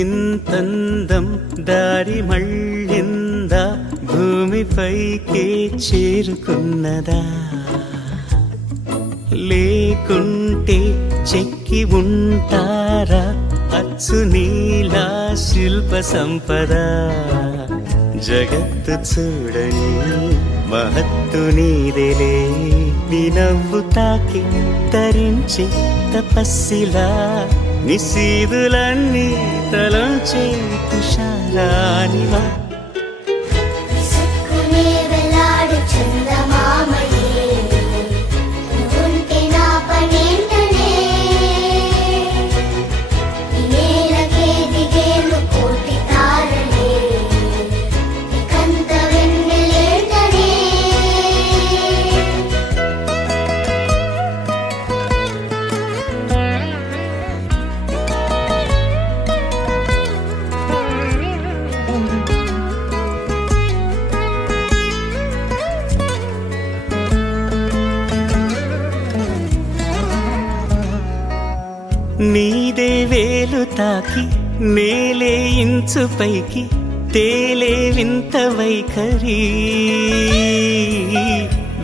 ఇంతందం దారి మళ్ళిందా, భూమిపైకే చేరుకున్నదా, లేకుంటే చెక్కి ఉంటారా అచ్చు నీలా శిల్ప సంపద. జగత్తు చూడని మహత్తు నీదేలే, నీ నవ్వు తాకి తరించి తపస్సిలా, నిశీదులన్నీ తలంచే తుషారానివా. నీదే వేలు తాకి నేలే ఇంచు పైకి తేలే వింత వైఖరి,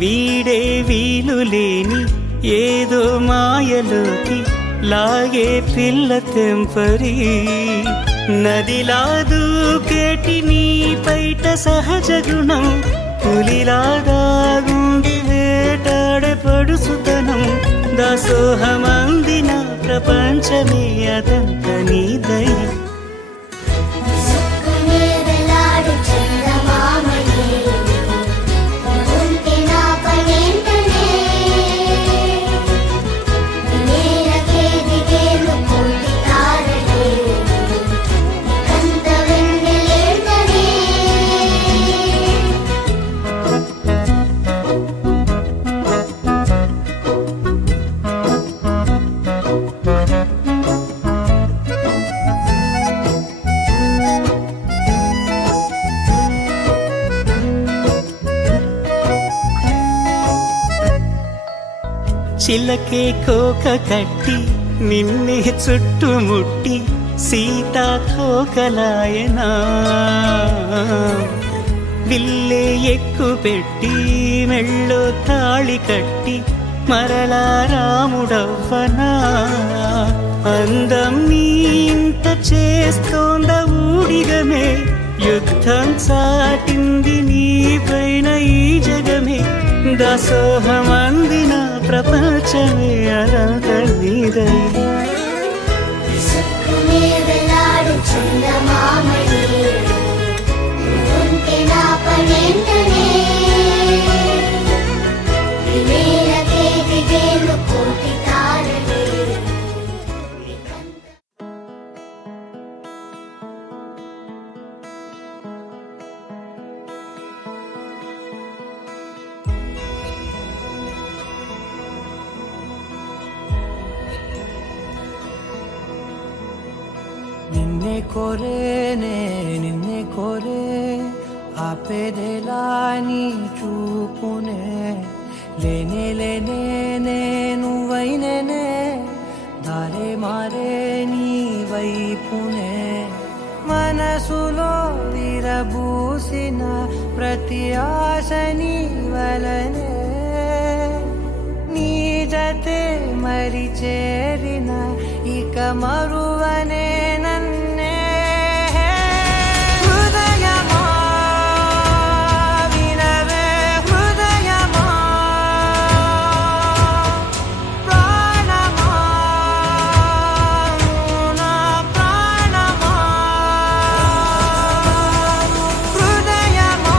వీడే వీలు లేని ఏదో మాయలోకి లాగే పిల్ల తెంపరి. నదిలా దూకేటి నీ పైట సహజ గుణం, పులిలాదాగుండి వేటాడే పడుసుతనం. దాసోహమందిన ప్రపంచమే అదంత నీదై. చిలకే కోక కట్టి నిన్నే చుట్టుముట్టి సీతాకోకలాయనా, విల్లే ఎక్కు పెట్టి మెళ్ళో తాళి కట్టి మరలా రాముడవ్వనా. అందం నీ ఇంత చేస్తోంద ఊడిగమే, యుద్ధం చాటింది నీ పైన ఈ జగమే. దాసోహమందిన ప్రపంచమే అనంత నీదై. నిన్నే కోరేనే నిన్నే కోరే, ఆపేదేలా నీ చూపునే. లేనే లేనే నువ్వైనేనే, దారే మారే నీ వైపునే. మనసులో విరబూసిన ప్రతి ఆశ నీ వలనే, నీ జతే మరి చేరిన ఇక మరువనే నన్నే. హృదయమా వినవే హృదయమా, ప్రాణమా నా ప్రాణమా. హృదయమా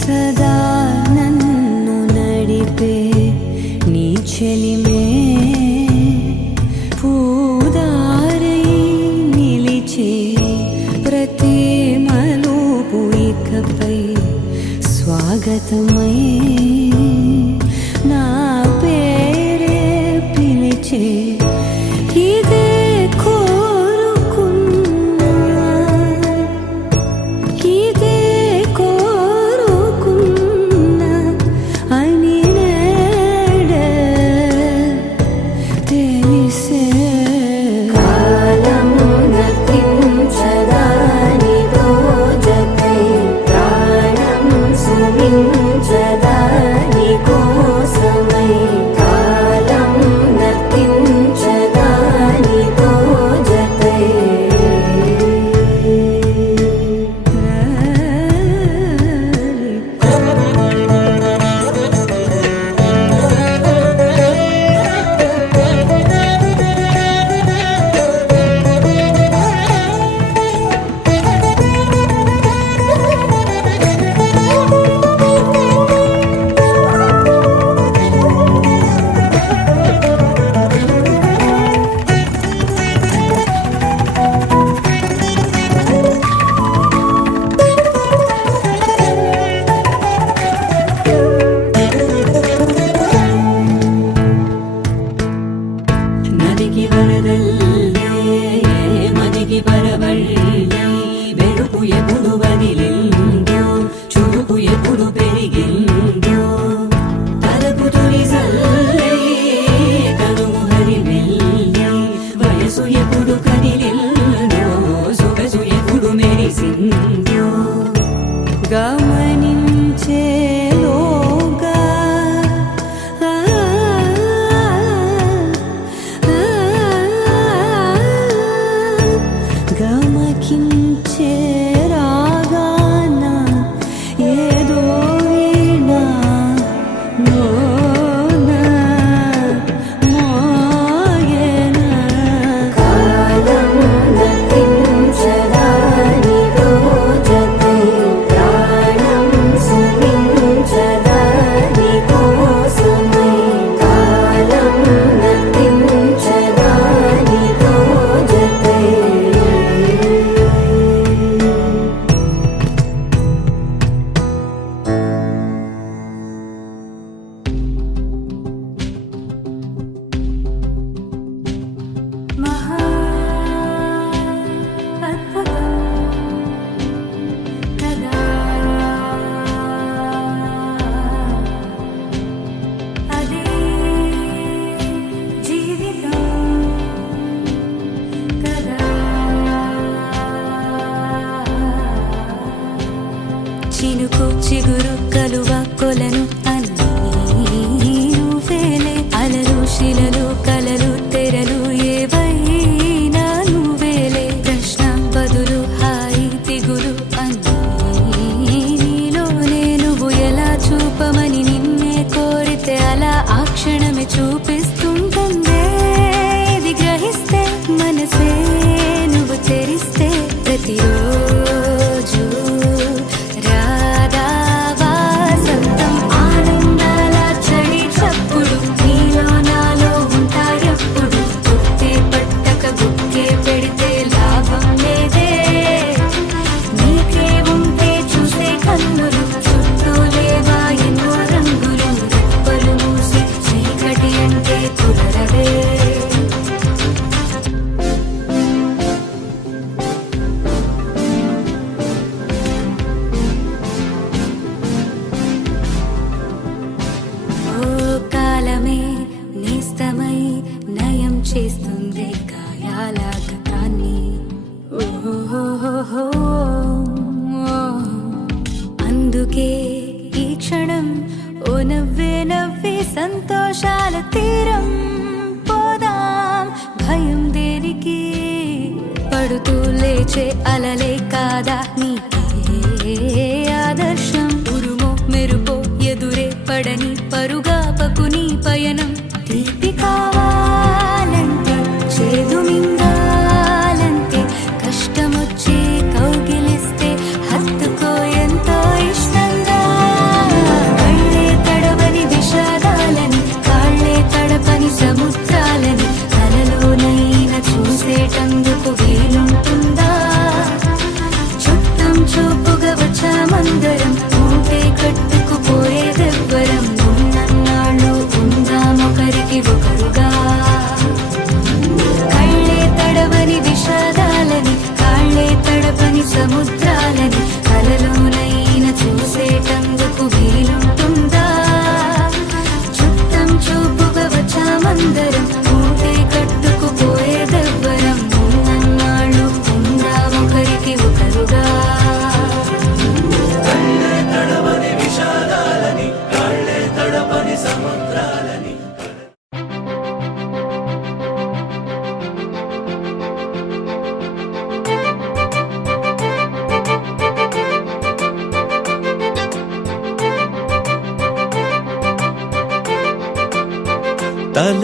సదా నన్ను నడిపే నీ చెలిమే పూదారై నిలిచే ప్రతి మలుపు ఇకపై స్వాగతమై నా పేరే పిలిచే ఇదే కోరుకున్నా ఇదే కోరుకున్నా అని నేడే తెలిసే కాలం నతించదా నీతో జతై ప్రాణం సుమించదా నీ కోసమై కాలం నతించదా నీతో జతై నదికి వరదల్లే మదికి పరవళ్ళే వెలుపు ఎప్పుడు వదిలిందో చురుకు ఎప్పుడు పెరిగిందో తలపు తొలి సల్లే కనుము హరిమెల్లే వయసు ఎప్పుడు కదిలిందో సొగసు ఎప్పుడు మెరిసిందో గమనించేలోగా గమకించే రాగాన ఏదో వీణా మోన మోయన కాలం నతించదా నీతో జతై ప్రాణం సుమించదా నీ కోసమై కాలం నతించదా నీతో జతై మహా అద్భుతం కదా అదే జీవితం కదా చినుకు చిగురు కలువ కొలను అన్నీ నువ్వేలే అలలు శిలలు కలలు తెరలు ఏవైనా నువ్వేలే ప్రశ్న బదులు హాయి దిగులు అన్నీ నీలోనే నువ్వు ఎలా చూపమని నిన్నే కోరితే అలా ఆ క్షణమే చూపిస్తుంటుందే ఇది గ్రహిస్తే మనసే నువ్వు తెరిస్తే ప్రతిరోజు రాధా వాసంతం ఆనందాల చడి చప్పుడు నీలో నాలో ఉంటాయప్పుడు గుర్తే పట్టక గుక్కే పెడితే లాభం లేదే నీకే ఉంటే చూసే కన్నులు చుట్టూ లేవా ఎన్నో రంగులు రెప్పలు మూసి చీకటి అంటే కుదరదే ఓ కాలమే నేస్తమై నయం చేస్తుంది గాయాల గతాన్ని ఓహో అందుకే ఈ క్షణం ఓ నవ్వే నవ్వే సంతోషాల తీరం పోదాం భయం దేనికి పడుతూ లేచే అలలే కాదా నీకే ఆదర్శం ఉరుమో మెరుపో ఎదురే పడని పరుగాపకు నీ పయనం తీపి కావాలంటే చేదు మింగాలంటే కష్టమొచ్చి కౌగిలిస్తే హత్తుకో ఎంతో ఇష్టంగా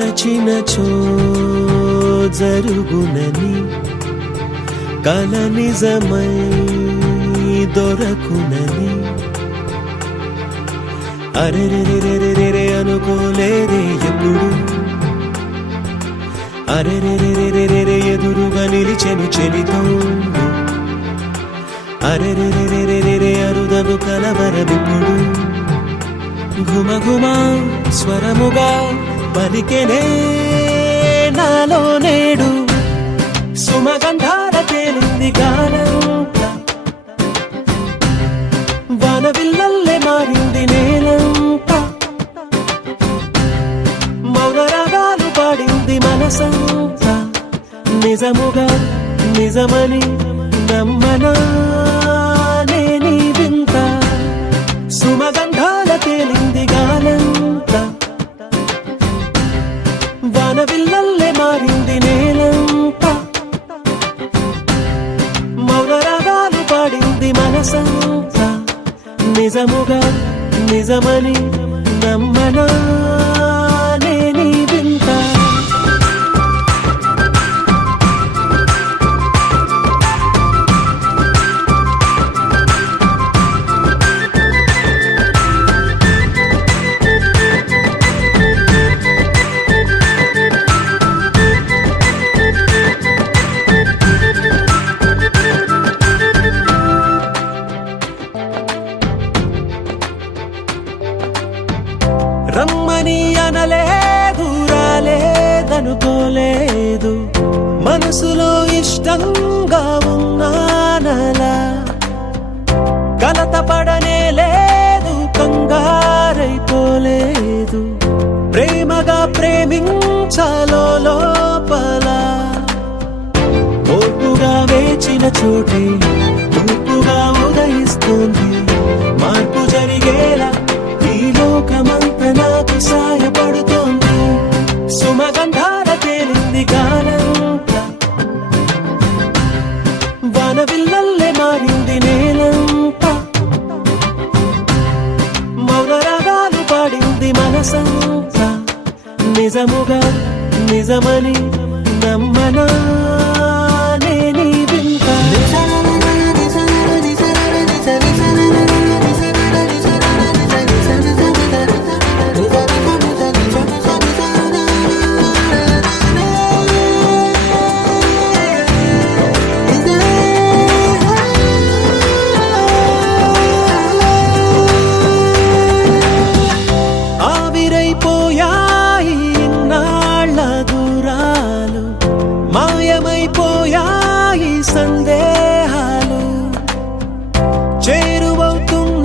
తలచినచో జరుగునని కల నిజమై దొరకునని అరెరెరెరెరెరె అనుకోలేదే ఎప్పుడు అరెరెరెరెరెరె ఎదురుగా నిలిచెను చెలితోడు అరెరెరెరెరెరె అరుదను కలవరమిప్పుడు ఘుమఘుమ స్వరముగా పలికెనే నాలో నేడు సుమగంధాల తేలింది గానంత వానవిల్లల్లే మారింది నేలంత మౌన రాగాలు పాడింది మనసంత నిజముగా నిజమని నమ్మనా నేనీ వింత సుమగంధాల తేలింది గానంత వానవిల్లల్లే మారింది నేలంత మౌన రాగాలు పాడింది మనసంత నిజముగా నిజమని నమ్మనా నేనీ వింత రమ్మని అనలేదు రాలేదనుకోలేదు మనసులో ఇష్టంగా ఉన్నానలా కలత పడనే లేదు కంగారైపోలేదు ప్రేమగా ప్రేమించాలో లోపల ఓర్పుగా వేచిన చోటే తూర్పుగా ఉదయిస్తుంది మార్పు జరిగేలా ఈ లోకమంత నాకు సాయపడుతోంది సుమగంధాల తేలింది గానంత వానవిల్లల్లే మారింది నేలంత మౌన రాగాలు పాడింది మనసంత నిజముగా నిజమని నమ్మనా నేనీ వింత ఆవిరైపోయాయి ఇన్నాళ్ళ దూరాలు మాయమైపోయాయి సందేహాలు చేరువవుతున్నాయి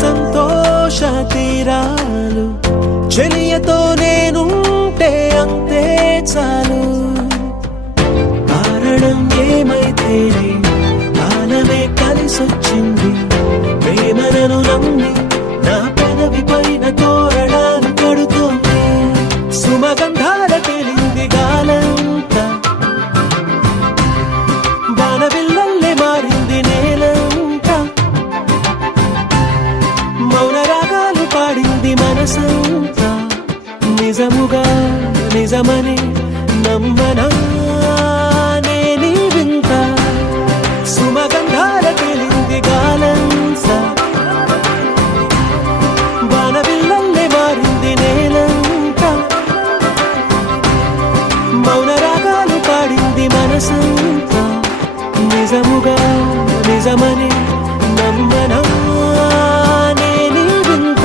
సంతోష తీరాలు చెలియతో నేనుంటే అంతే చాలు కారణం ఏమైతేనే కాలమే కలిసొచ్చింది ప్రేమలను నమ్మి నా పెదవి పైన తోరణాలు కడుతోంది సుమగంధాల తేలింది గాలంత వానవిల్లల్లే మారింది నేలంత మౌన రాగాలు పాడింది మనసంత నిజముగా నిజమని నమ్మనా నేనీ వింత సుమగంధాల తేలింది గాలంత వానవిల్లల్లే మారింది నేలంత మౌన రాగాలు పాడింది మనసంత నిజముగా నిజమని నమ్మనా నేనీ వింత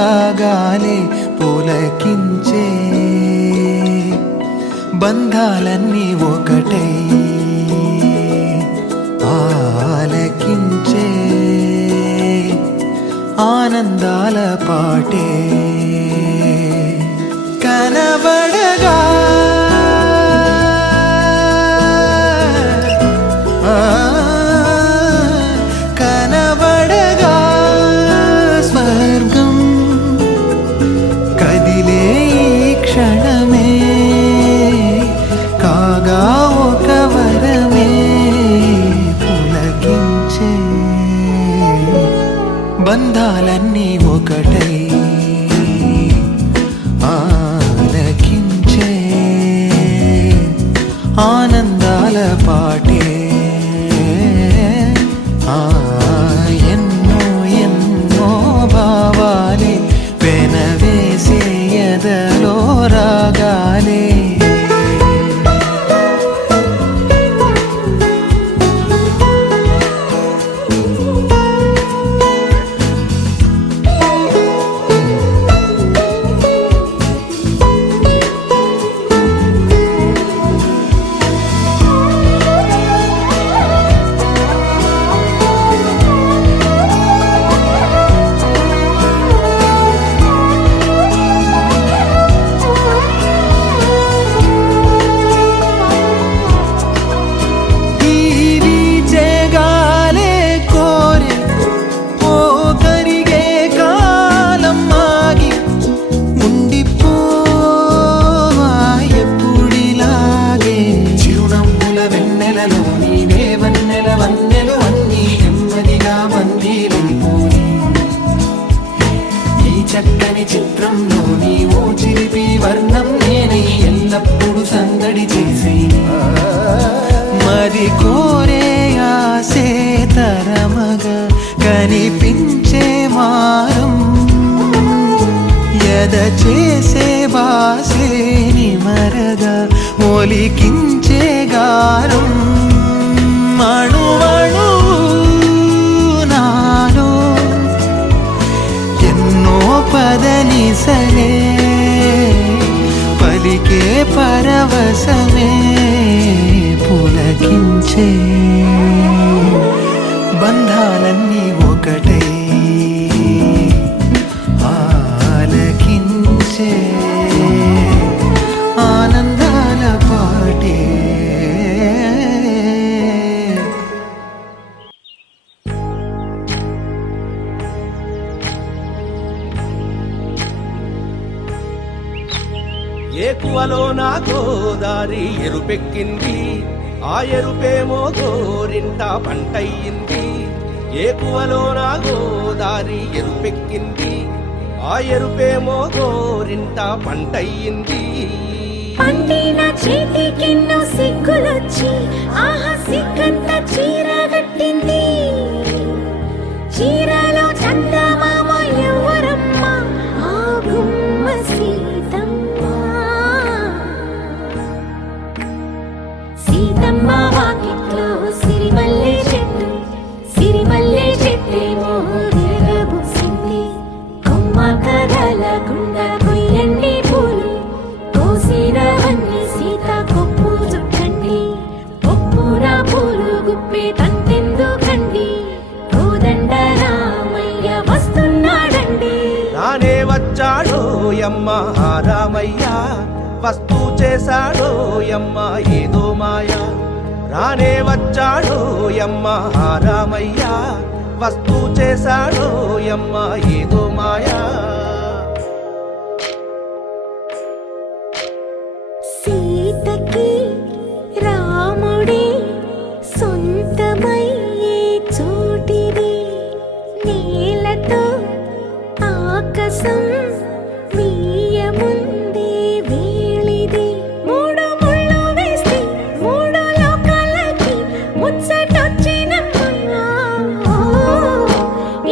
రాగాలే పులకించే బంధాలన్నీ ఒకటై ఆలకించే ఆనందాల పాటే కనబడగా కనబడగా స్వర్గం కదిలే ఈ క్షణమే కాగా ఒక వరమే పులకించే బంధాలన్నీ ఒకటై ఆలకించే ఆనందాల పాటే ఎన్నో ఎన్నో భావాలే పెనవేసే ఎదలో రాగాలే చక్కని చిత్రంలో నీవు చిలిపి వర్ణం నేనే ఎల్లప్పుడు సందడి చేసి మరి కోరే ఆసే తరమగా కనిపించే మారం ఎద చేసే బాసే నిమరగా ఒలికించే గారం మణువణు నాలో ఎన్నో పదనిసలే పలికే పరవశమే పులకించే బంధాలన్నీ ఒకటై ఆలకించే ఆనందాల పాటే ఏకువలో నా గోదారి ఎరుపెక్కింది ఆ ఎరుపేమో గోరింట పంటయ్యింది ఏకువలో నా గోదారి ఎరుపెక్కింది ఆ ఎరుపేమో గోరింట పంటయ్యింది పండిన చేతికెన్నో సిగ్గులొచ్చి ఆహా సిగ్గంత చీరగట్టింది చీరలో చందమామ ఎవరమ్మ ఆ గుమ్మ సీతమ్మ సీతమ్మ వాకిట్లో సిరిమల్లె చెట్టేమో విరగబూసింది కొమ్మ కదలకుండా కొయ్యండి పూలు కోసినవన్నీ సీత కొప్పు చుట్టండి ఒప్పున పూలు గుప్పే తంతెందుకండి కోదండ రామయ్య వస్తున్నాడండి రానే వచ్చాడో యమ్మ రామయ్య వస్తూ చేశాడో యమ్మ ఏదో మాయ రానే వచ్చాడో యమ్మ రామయ్య వస్తూ చేశాడో యమ్మ ఏదో మాయా సీతకి రాముడే సొంతమయ్యే చోటిది నేలతో ఆకాశం వీయముందే వేళిది మూడు ముళ్ళు వేస్తే మూడు లోకాలకి ముచ్చటొచ్చినమ్మా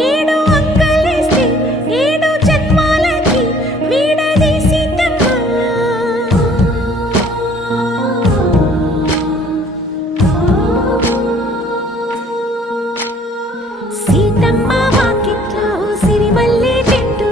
ఏడు అంగలేస్తే ఏడు జన్మాలకి వీడదీసి సీతమ్మ వాకిట్లో సిరిమల్లె చెట్టు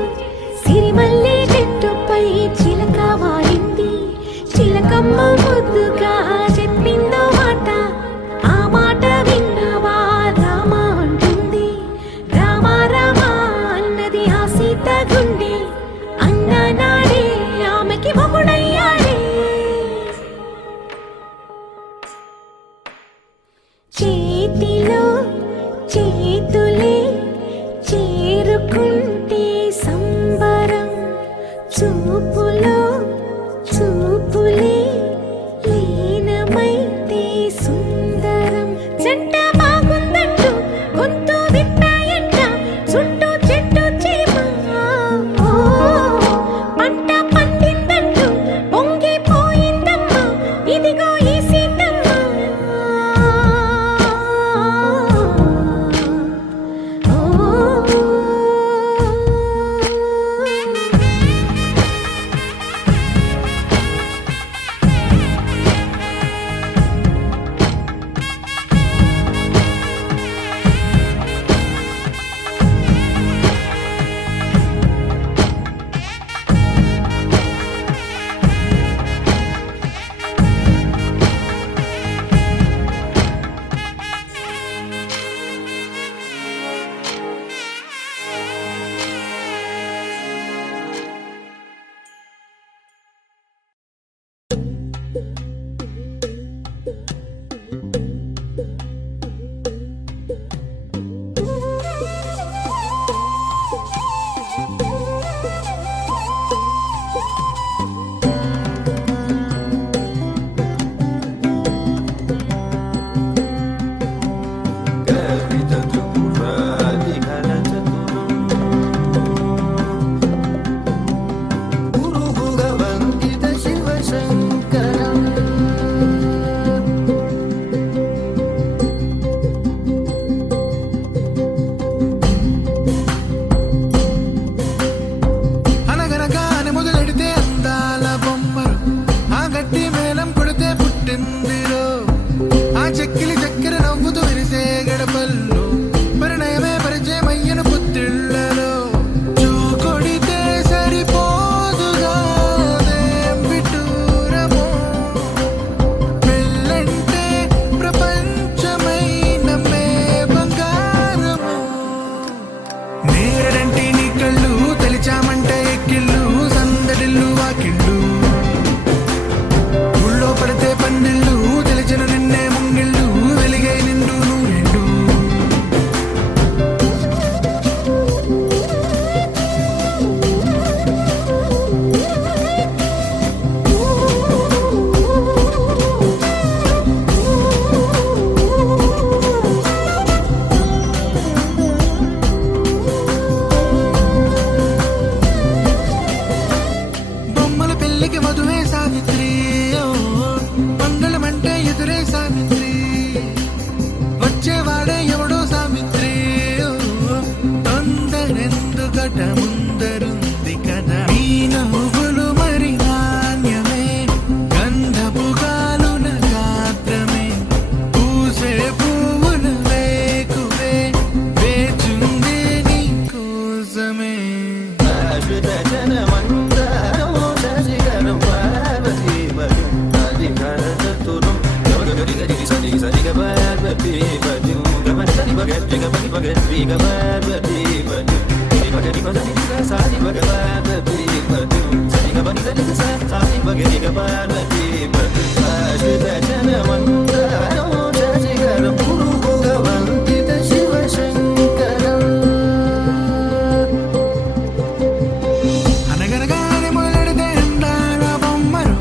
అనగనగానే మొదలెడితే అందాల బొమ్మరు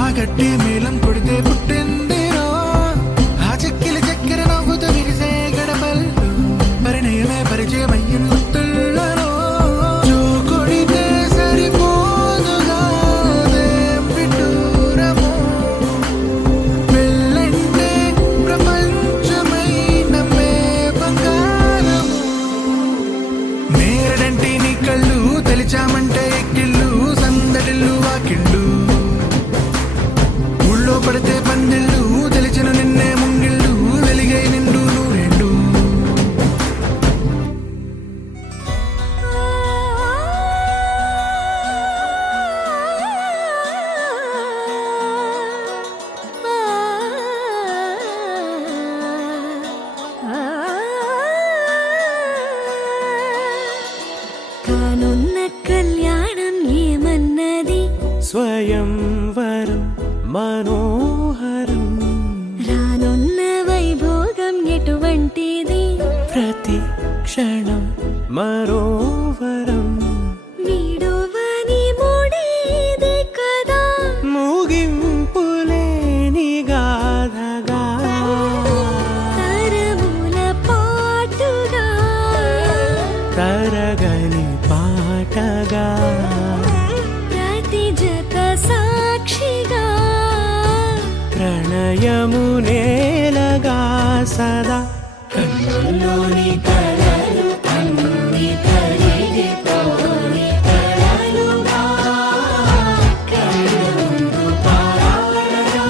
ఆ గట్టి మేళం కొడితే పుట్టిందిరో ఆ చెక్కిలి చక్కెర నవ్వుతూ విరిసే గడపల్లు పరిణయమే పరిచయమయ్యిన గుర్తులలో జో కొడితే సరిపోదుగా పిట్టూరము పెళ్ళంటే ప్రపంచమై నమ్మే బంగారము నేరడంటి నీ కళ్ళు తెలిచామంటే ఎక్కిళ్ళు సందడిల్లు వాకిళ్ళు ఊళ్ళో పడితే పందిళ్ళు తెలిచిన నిన్నే ముంగిళ్ళు వెలిగై నిండు నూరెండు కానున్న కళ్యాణం ఏమన్నది స్వయంవరం మనోహరం రానున్న వైభోగం ఎటువంటిది ప్రతి క్షణం మరోవరం వీడోవని మూడేది కదా ముగింపులేని గాథగా తరముల పాటుగా తరగని పాటగా ప్రతి జత సాక్షిగా ప్రణయము నేలగా సదా కన్నుల్లోని కలలు అన్ని కరిగిపోని కలలుగా కళ్ళముందు పారాడగా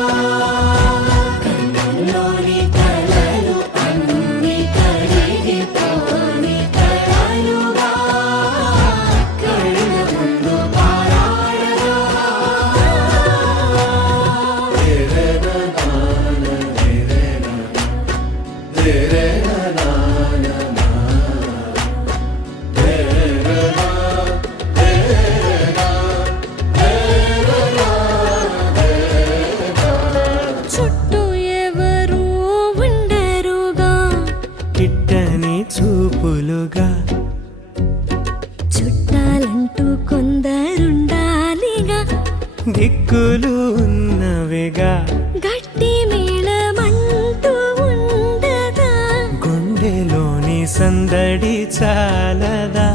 కన్నుల్లోని కలలు అన్ని కరిగిపోని కలలుగా కళ్ళముందు పారాడగా చుట్టూ ఎవరు ఉండరుగా కిట్టని చూపులుగా చుట్టాలంటూ కొందరుండాలిగా దిక్కులు ఉన్నవిగా గట్టి మేళమంటూ ఉండదా గుండెలోని సందడి చాలదా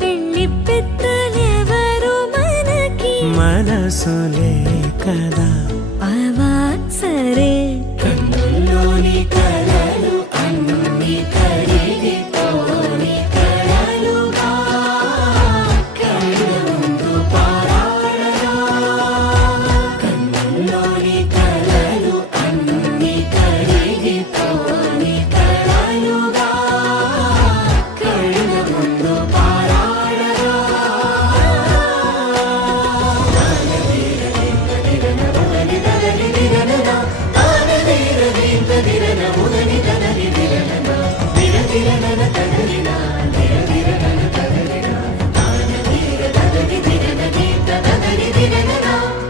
పెళ్లి పెద్దలెవరు మనకి మనసులే కదా అవా సరే కన్నుల్లోని కలలు అన్ని కరిగిపోని కలలుగా కళ్ళముందు పారాడగా కన్నుల్లోని కలలు అన్ని కరిగిపోని కలలుగా కళ్ళముందు పారాడగా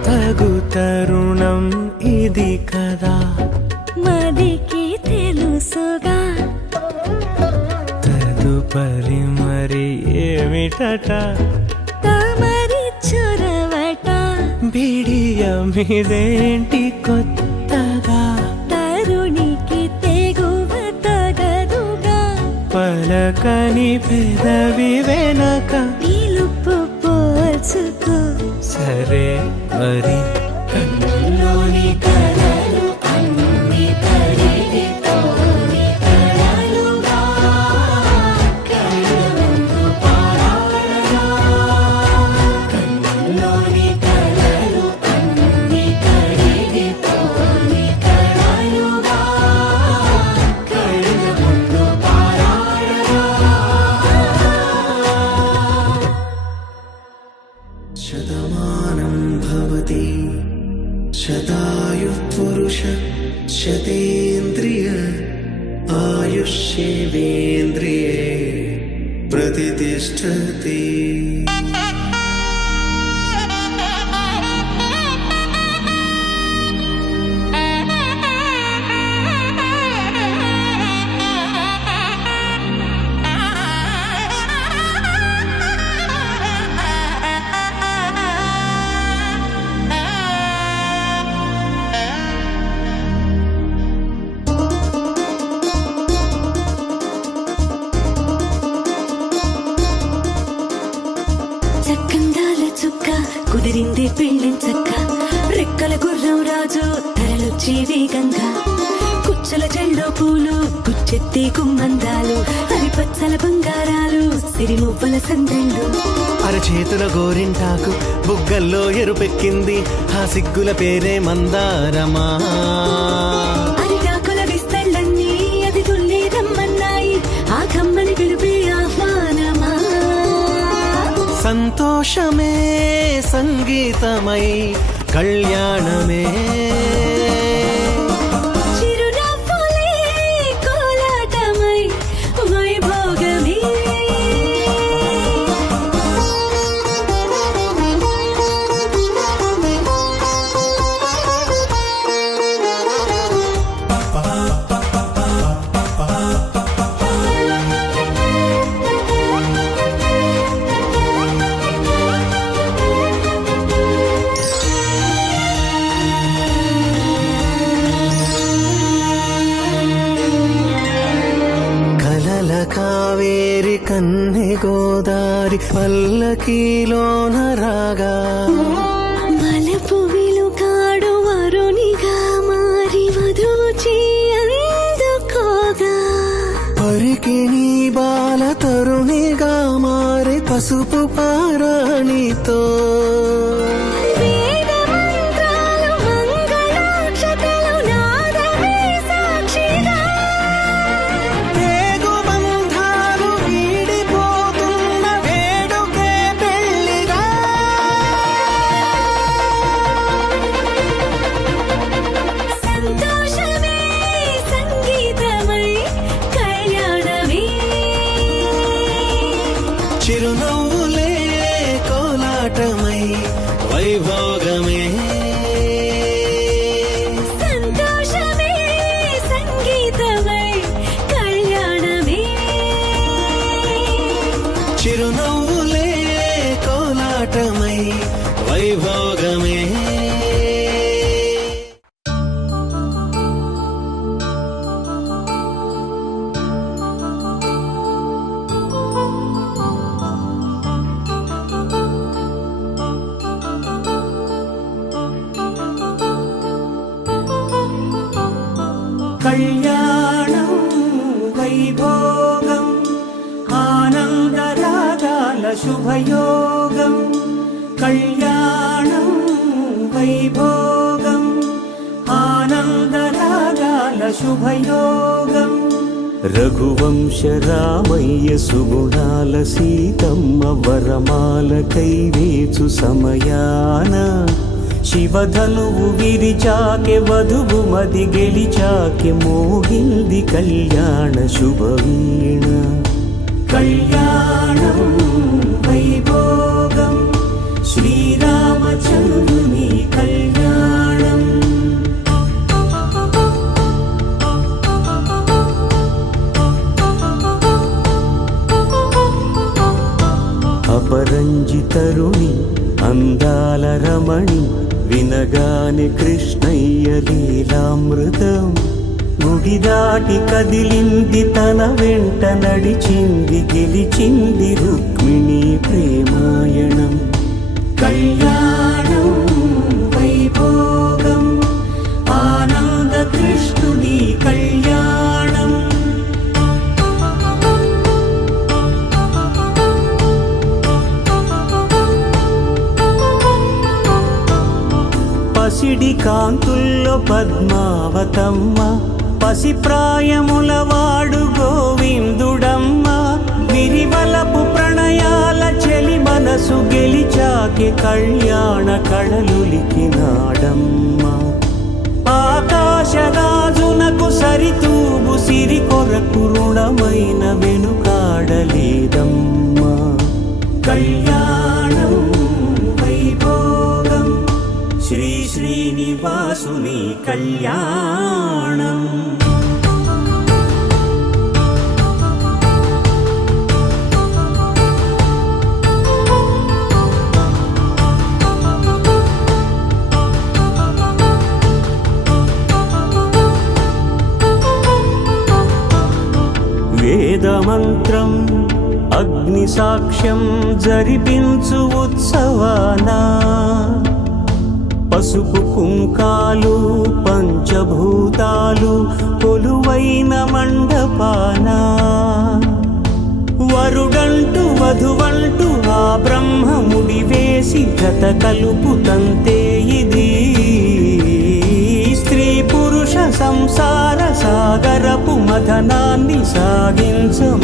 తగు తరుణం ఇది కదా మదికి తెలుసుగా తదుపరి మరి ఏమిటట తమరి చొరవట బిడియమిదేంటి కొత్తగా తరుణికి తెగువ తగదుగా పలకని పెదవి వెనక పిలుపు పోల్చుకో సరే మరి కన్నుల్లోని కలలు అన్ని కరిగిపోని కలలుగా కళ్ళముందు పారాడగా కన్నుల్లోని కలలు అన్ని కరిగిపోని కలలుగా కళ్ళముందు పారాడగా శతమానం భవతి శతాయుః పురుష శతేంద్రియ ఆయుష్యేవేంద్రియే ప్రతిష్టతి. చక్కందాల చుక్క కుదిరింది పెళ్ళించక్క రెక్కల గుర్రం రాజు తరలొచ్చి వేగంగా కుచ్చల చెల్లో పూలు గుచ్చెత్తి కుమ్మందాలు హరిపచ్చల బంగారాలు సిరిమువ్వల సందెళ్ళు అరచేతుల గోరింటాకు బుగ్గల్లో ఎరుపెక్కింది ఆ సిగ్గుల పేరే మందారమా. అరిటాకుల విస్తళ్ళన్నీ అది తుల్లి రమ్మన్నాయి ఆ కమ్మని పిలిపి ఆహ్వానమా. సంతోషమే సంగీతమై కళ్యాణమే చిరునవ్వులే కోలాటమై వైభోగమే. కలల కావేరి కన్నె గోదారి పల్లకీలోన రాగా మలపు విలుకాడు వరునిగా మారి వధూచి అందుకోగా పరికి నీ బాల తరుణిగా మారి పసుపు పారాణితో వేద మంత్రాలు మంగళాక్షతలు నాదమే సాక్షిగా పేగు బంధాలు వీడిపోతున్న వేడుకే పెళ్లిగా. సంతోషమే సంగీతమై కళ్యాణమే. చిరునవ్వులే కోలాటమై వైభోగమే సంతోషమే సంగీతమై కళ్యాణమే. చిరునవ్వులే కోలాటమై వైభోగమే. కళ్యాణం వైభోగం ఆనందరాగాల శుభయోగం. కళ్యాణం వైభోగం ఆనందరాగాల శుభయోగం. రఘువంశ రామయ్య సుగుణాల సీతమ్మ వరమాల కైవేచు సమయాన శివధనువు విరిచాకె వధువు మది గెలిచాకె మోగింది కళ్యాణ శుభవీణ. కళ్యాణం వైభోగం శ్రీరామచంద్రుని కళ్యాణం. అపరంజి తరుణి అందాల రమణి వినగానే కృష్ణయ్య లీలామృతం. గుడి దాటి కదిలింది తన వెంట నడిచింది గెలిచింది రుక్మిణి ప్రేమాయణం. కళ్యాణం వైభోగం ఆనంద కృష్ణుని కళ్యాణం. పసిడి కాంతుల్లో పద్మావతమ్మ పసి ప్రాయముల వాడు గోవిందుడమ్మ విరివలపు ప్రణయాల చెలిమ మనసు గెలిచాకే కళ్యాణ కళలులికినాడమ్మా ఆకాశరాజునకు సరితూగు సిరి కొరకు రుణమైన వెనుకాడలేదమ్మా కళ్యాణం వైభోగం శ్రీ శ్రీనివాసుని కళ్యాణం వేదమంత్రం అగ్ని సాక్ష్యం జరిపించు ఉత్సవానా పసుపు కుంకాలు పంచభూతాలు కొలువైన మండపానా వరుడంటూ వధువంటూ ఆ బ్రహ్మముడి వేసి జత కలుపుతంతే ఇది స్త్రీ పురుష సంసార సాగరపు మథనాన్ని సాగించమంటున్నది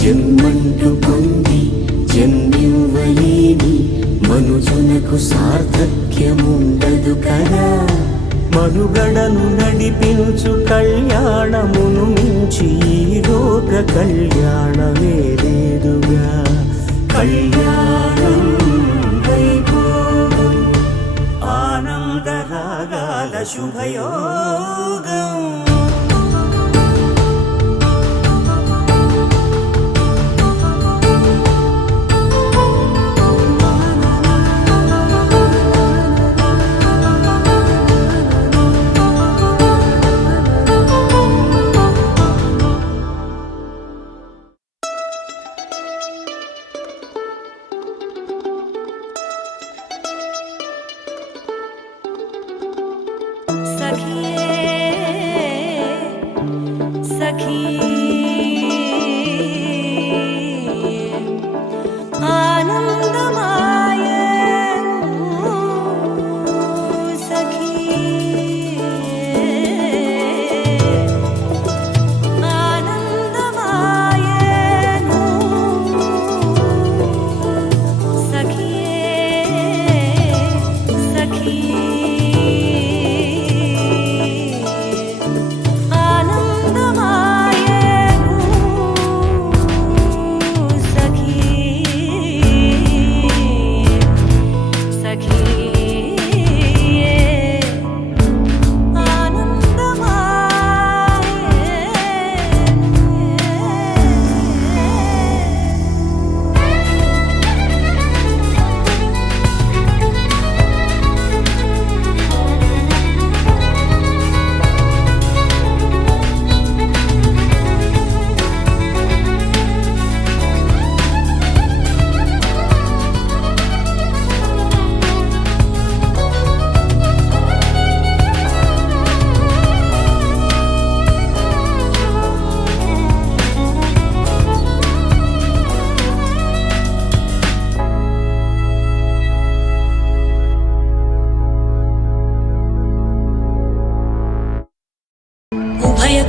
జన్మంటూ పొంది జన్మివ్వలేని మనుజునకు సార్థక్యముండదు కదా మనుగడను నడిపించు కళ్యాణమును మించి ఈ లోక కళ్యాణమే లేదుగా కళ్యాణం వైభోగం ఆనందరాగాల శుభయోగం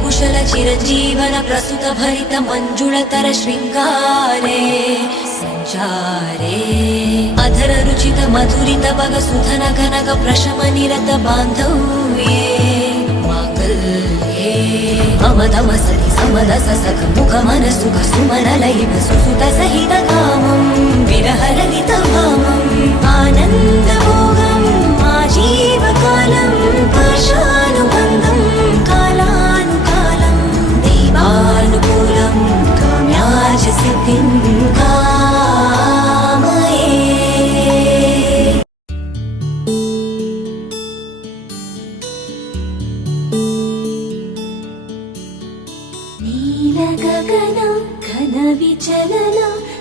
కుశల చిరంజీవన ప్రస్తుత భరిత మంజుళతర శృంగారే సంచారే అధర రుచిత మధురిత భగ సుధన కనక ప్రశమ నిరత బాంధవ్యే మాంగళ్యే మమతమ సతి సమదస సఖ ముఖ మన సుఖ సుమన లయిత సుసుత సహిత కామం విరహరహిత భామం ఆనంద భోగం ఆజీవకాలం పాశానుబంధం అనుకూలం కామ్యాజ సిద్ధిం కామయే నీల గగన ఘన విచలన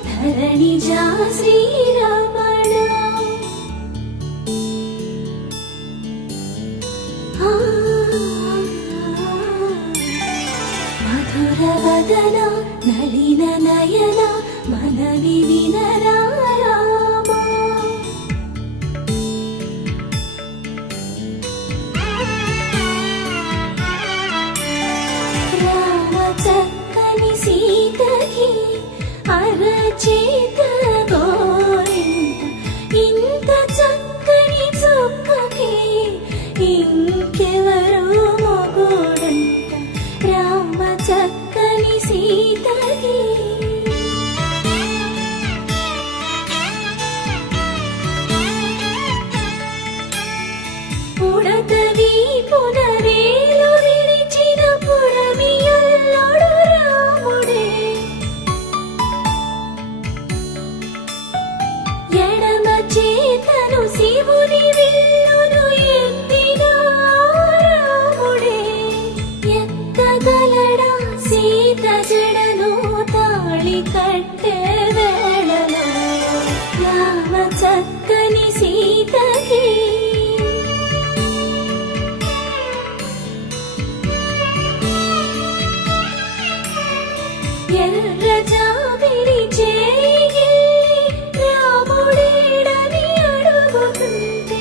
ధరణిజా శ్రీరమణ మధురవదన నలిన నయన మనవి వినరామ రామ చక్కని సీతకి చేతను శివుని విల్లును ఎత్తిన రాముడే ఎక్కగలడా సీత జడను తాళి కట్టే వేళలో రామ చక్కని సీతకి ఎర్ర జాబిలి చేయి రాముడేడని అడుగుతుంటే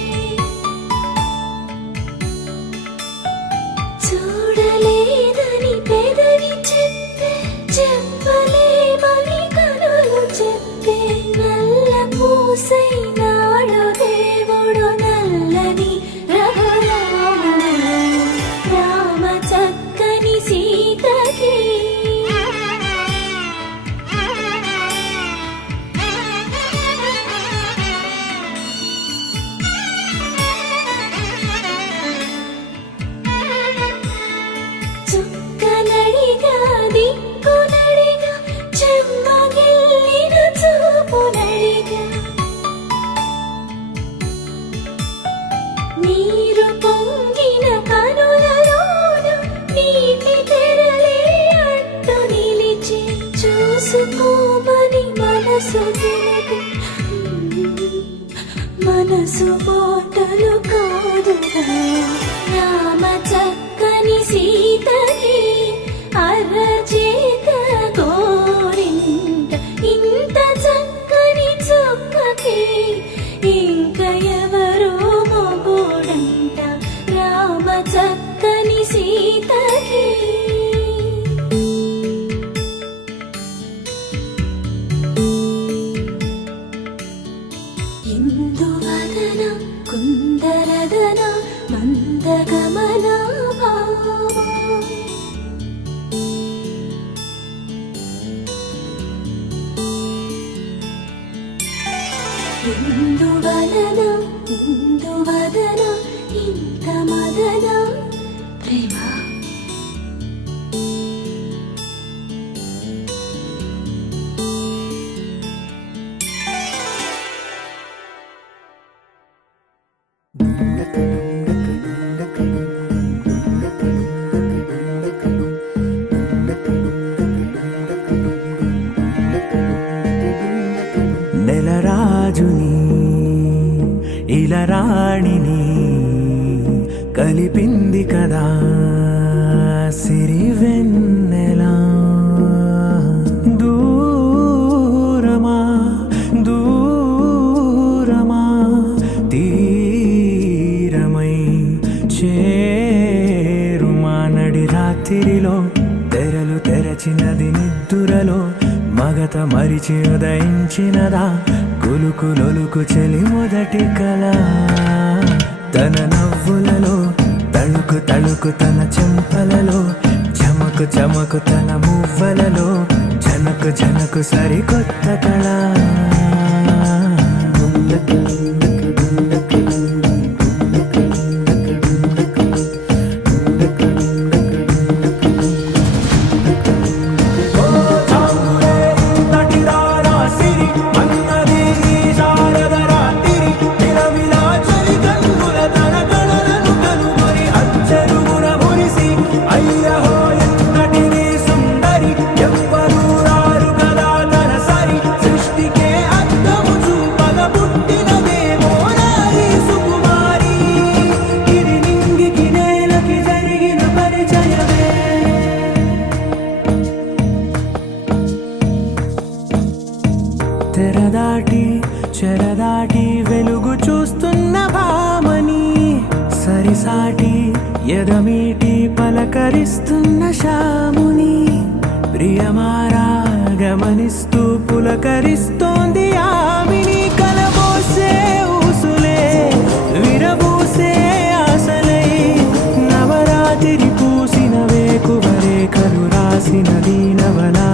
చూడలేదని పెదవి చెప్పే చెప్పలేమని కనులు చెప్పే నల్ల పూసై నాడు దేవుడు నల్లని రఘురాముడు రామ చక్కని సీతకి చుక్కనడిగా దిక్కునడిగా చెమ్మగిల్లిన చూపునడిగా నీరు పొంగిన కనులలోన నీటి తెరలే అడ్డు నిలిచి చూసుకోమని మనసు తెలుగు మనసు పోటలు కాదుగా రామ చక్కని సీతకి అరచేత కోరింట ఇంత చక్కని చుక్కకి ఇంక ఎవరో మొగుడంట రామ చక్కని సీతకి ఇందువదన కుందరదన మందగమన భావా ఇందువలన ఇందువదన ఇంత మదన ప్రేమ నెలరాజుని ఇలరాణిని కలిపింది కదా సిరివెన్నెలా దూరమా దూరమా తీరమై చేరుమా నడి రాత్రిలో తెరలు తెరచినది నిద్దురలో మగత మరిచి ఉదయించినదా కులుకు లొలుకు చెలి మొదటి కళ తన నవ్వులలో తళుకు తళుకు తన చెంపలలో చమకు చమకు తన మువ్వలలో జనకు జనకు సరికొత్త కళ తెరదాటి చెరదాటి వెలుగు చూస్తున్న భామని సరిసాటి ఎదమీటి పలకరిస్తున్న శాముని ప్రియమారా గమనిస్తూ పులకరిస్తోంది ఆమిని కలబోసే ఊసులే విరబూసే ఆశలై నవరాత్రి పూసిన వేకువరే కలు రాసిన దీనవలా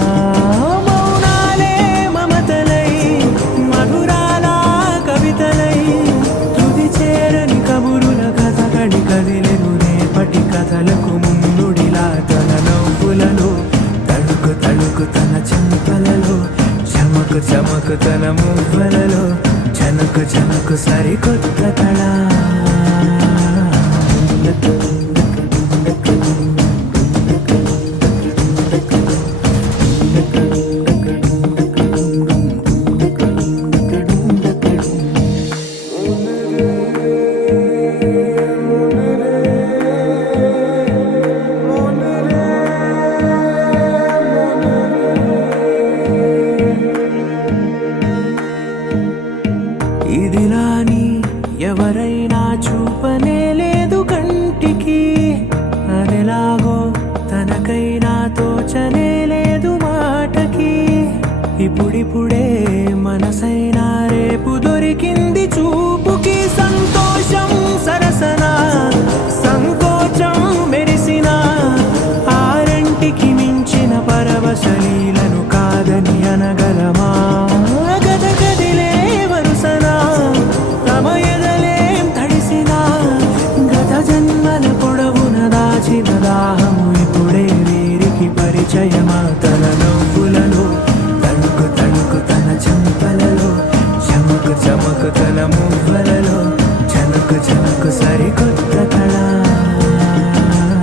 కదిలెను రేపటి కథలకు ముందుడిలా తన నవ్వులలో తళుకు తళుకు తన చెంపలలో చమకు చమకు తన మువ్వలలో జనకు జనకు సరికొత్త కళ ఇదిలాని ఎవరైనా చూపనే లేదు కంటికి అదెలాగో తనకైనా తోచనే లేదు మాటకి ఇప్పుడిప్పుడే మనసైనా రేపు దొరికింది చూపుకి సంతోషం సరసన సంకోచం మెరిసిన ఆరంటికి మించిన పరవశలీలను కాదని అనగలమా గద గదిలే వరుసనా తమ ఎదలేం తడిసినా గత జన్మల పొడవున దాచిన దాహము ఇప్పుడే వీరికి పరిచయమా తన నవ్వులలో తణుకు తణుకు తన చెంపలలో చమకు చమకు తన మువ్వలలో జనకు జనకు సరికొత్త కళ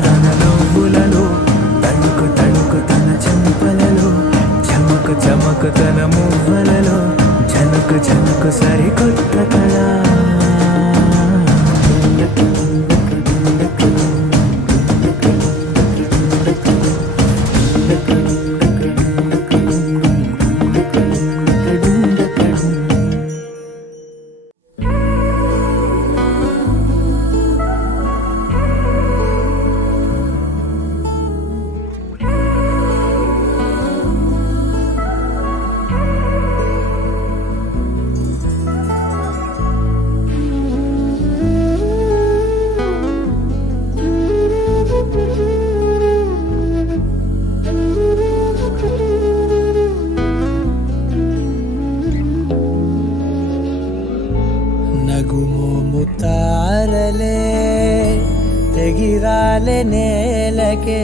తన నవ్వులలో తణుకు తణుకు తన చెంపలలో చమకు చమకు తన మువ్వలలో జనకు జనకు సరికొత్త కళ నగుమోము తారలే ఎగిరాలే నేలకే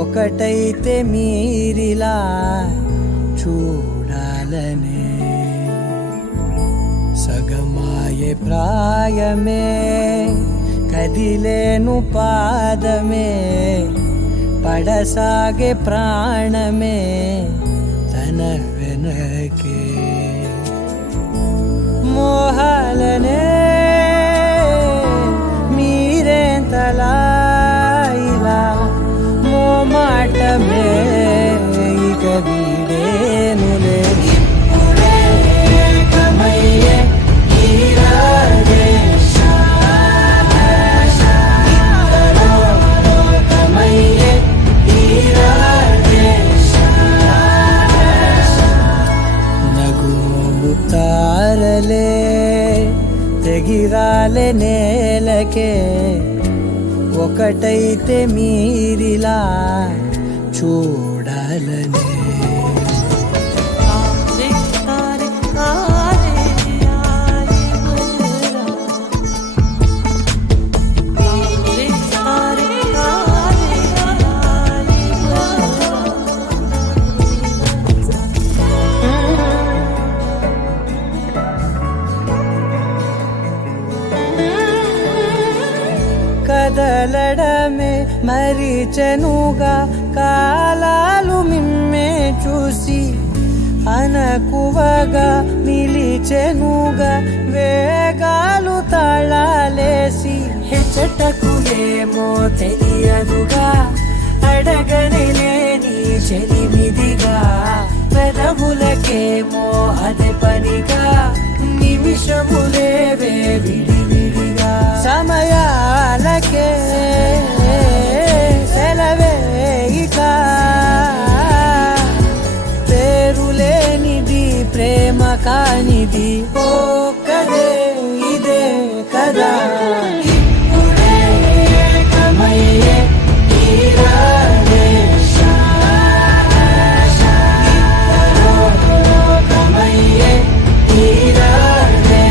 ఒకటైతే మీరిలా చూడాలనే సగమాయే ప్రాయమే కదిలేను పాదమే పడసాగే ప్రాణమే తన వెనకే మోహాలనే మీరేంతలా ఇలా మోమాటమే ఇక వీడేనులే ఇప్పుడే కమయ్యే ఈరాగే ఇద్దరో లోకమయ్యే ఈరాగే నగుమోము తారలే తెగిరాలే నేలకే ఒకటైతే మీరిలా చూడాలనే కదలడమే మరిచెనుగా కాలాలు మిమ్మే చూసి అనకువగా నిలిచెనుగా వేగాలు తాళాలేసి హెచ్చటకులేమో తెలియదుగా అడగనే లేని చెలిమిదిగా పెదవులకేమో అదే పనిగా నిమిషములేవే విడివిడిగా సమయాలకే సెలవే ఇక పేరులేనిది ప్రేమ కానిది ఓ కదే ఇదే కదా ఇప్పుడే కమయ్యే ఈరాగే ఇద్దరో లోకమయ్యే ఈరాగే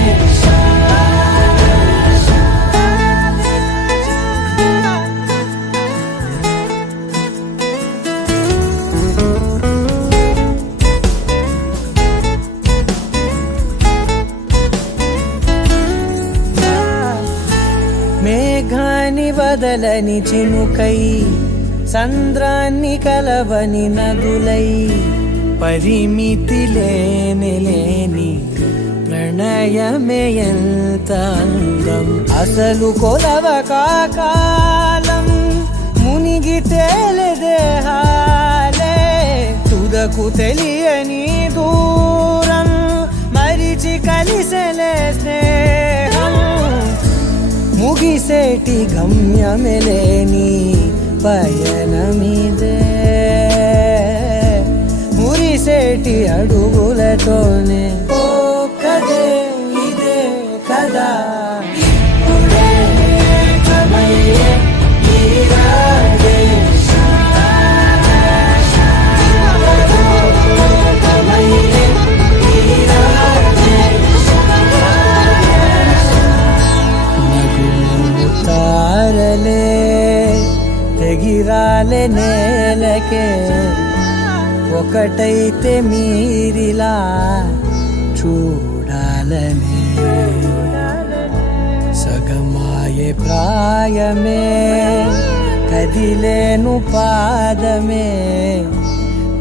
కదలని చినుకై సంద్రాన్ని కలవని నదులై పరిమితి లేని ప్రణయమే ఎంత అందం అసలు కొలవ కాలం మునిగి తేలిదేహాలే తుదకు తెలియని దూరం మరిచి కలిసెలే స్నేహం ముగిసేటి గమ్యమెలేని పయనమిదే మురిసేటి అడుగులతోనే ఓ కదే ఇదే కదా ఇప్పుడే కమయ్యే ఈరాడే కమయ్యే ఈరాడే నగుము తారలే తెగిరాలే నేలకే ఒకటైతే మీరిలా చూడాలనే సగమాయే ప్రాయమే కదిలేను పాదమే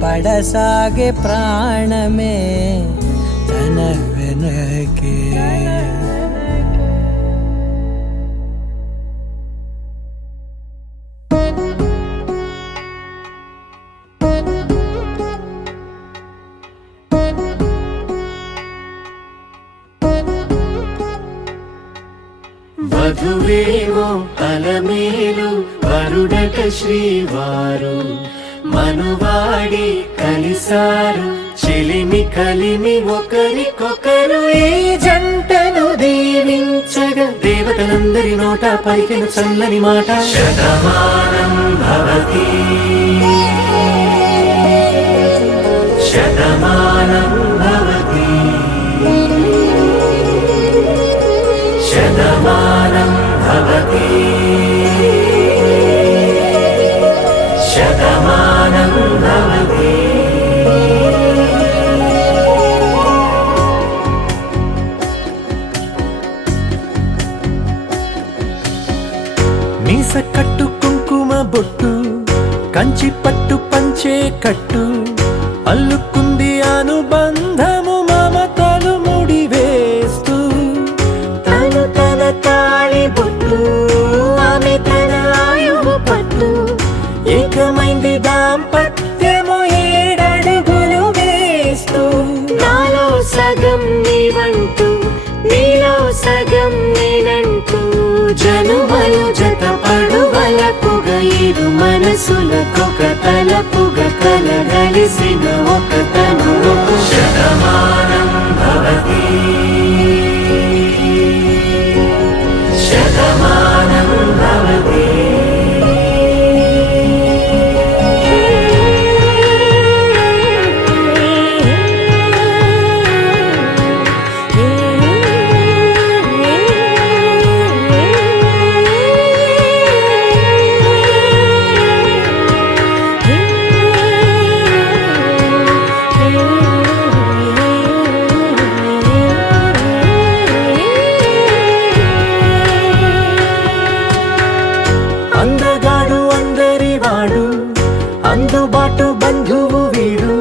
పడసాగే ప్రాణమే తన వెనకే వధువేమో అలమేలు వరుడట శ్రీవారు మనువాడి కలిసారు చెలిమి కలిమి ఒకరికొకరు ఈ జంటను దీవించగా దేవతలందరి నోట పలికిన చల్లని మాట శతమానం భవతి శతమానం భవతి శతమానం భవతి శతమానం భవతి మీస కట్టు కుంకుమ బొట్టు కంచి పట్టు పంచే కట్టు అల్లుకుంది అనుబంధము మమతలు ముడివేస్తూ తను తన తాళి బొట్టు ఆమె తన ఆయువు పట్టు ఏకమైంది దాంపత్యము ఏడడుగులు వేస్తూ నాలో సగం నీవంటూ నీలో సగం నేనంటూ జనుమలు జత పడువలపుగ ఇరు మనసులకొక తలపుగ కలగలిసిన ఒక తను శతమానం భవతి శతమానం భవతి అందగాడు అందరి వాడు అందుబాటు బంధువు వీడు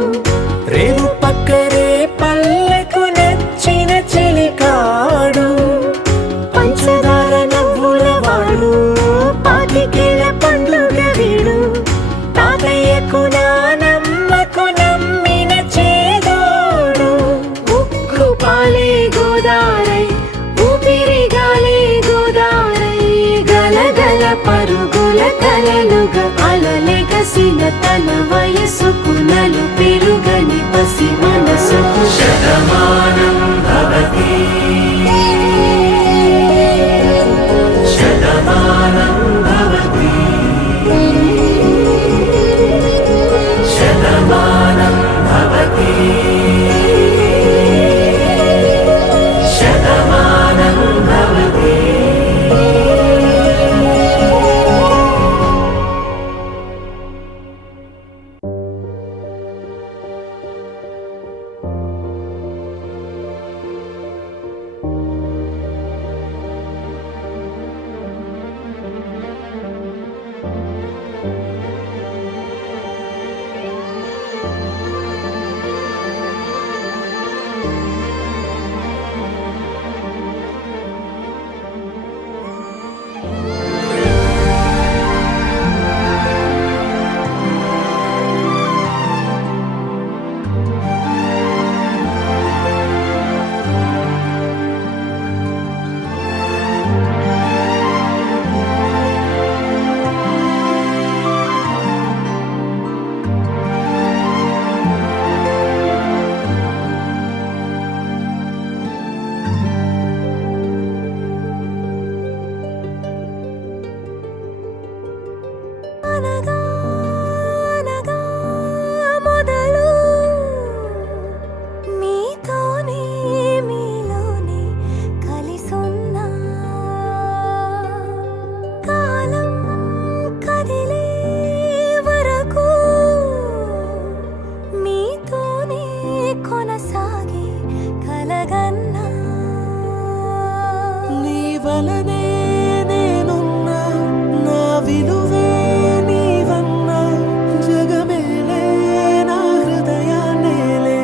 రేవు పక్కరే పల్లెకు నచ్చిన చెలికాడు పంచదార నవ్వుల వాడు పాతికేల పండుగ వీడు తాతయ్యకు నానమ్మకు నమ్మిన చేదోడు ఉక్కు పాలే గోదారై ఊపిరిగాలే గోదారై గలగల పరుగుల కలలుగా అలలెగసిన తన వయసుకు నలు పెరుగని పసి మనసుకు శతమానం భవతి శతమానం భవతి శతమానం భవతి శతమానం భవతి వలనే నేనున్నా నా విలువే నీవన్నా జగమేలే నా హృదయాన్నేలే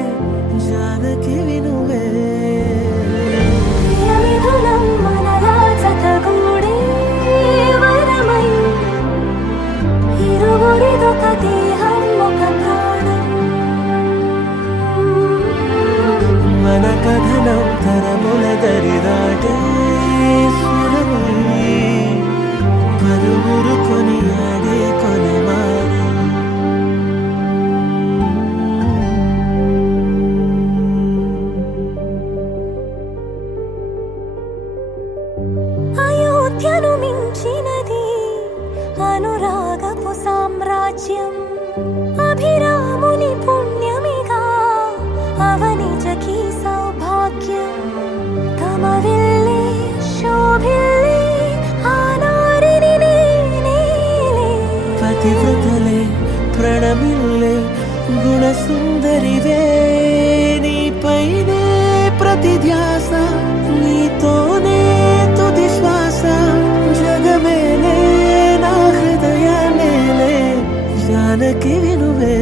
జానకి వినువే ప్రియమిథునం మనలా జతగూడే వరమై ఇరువురిదొక దేహం ఒక ప్రాణం మన కథనం తరముల దరిదాటే స్వరమై పలువురు కొనియాడే కొలమానం అయోధ్యను మించినది అనురాగపు సామ్రాజ్యం అభిరాముని పుణ్యమిగా అవనిజకి సౌభాగ్యం కమవిల్లే శోభిల్లే ఆనారిని నేనేలే పతివ్రతలే ప్రణమిల్లే గుణసుందరివే నీపైనే ప్రతి ధ్యాస నీతోనే తుది శ్వాస జగమేలే నా హృదయాన్నేలే జానకి వినువే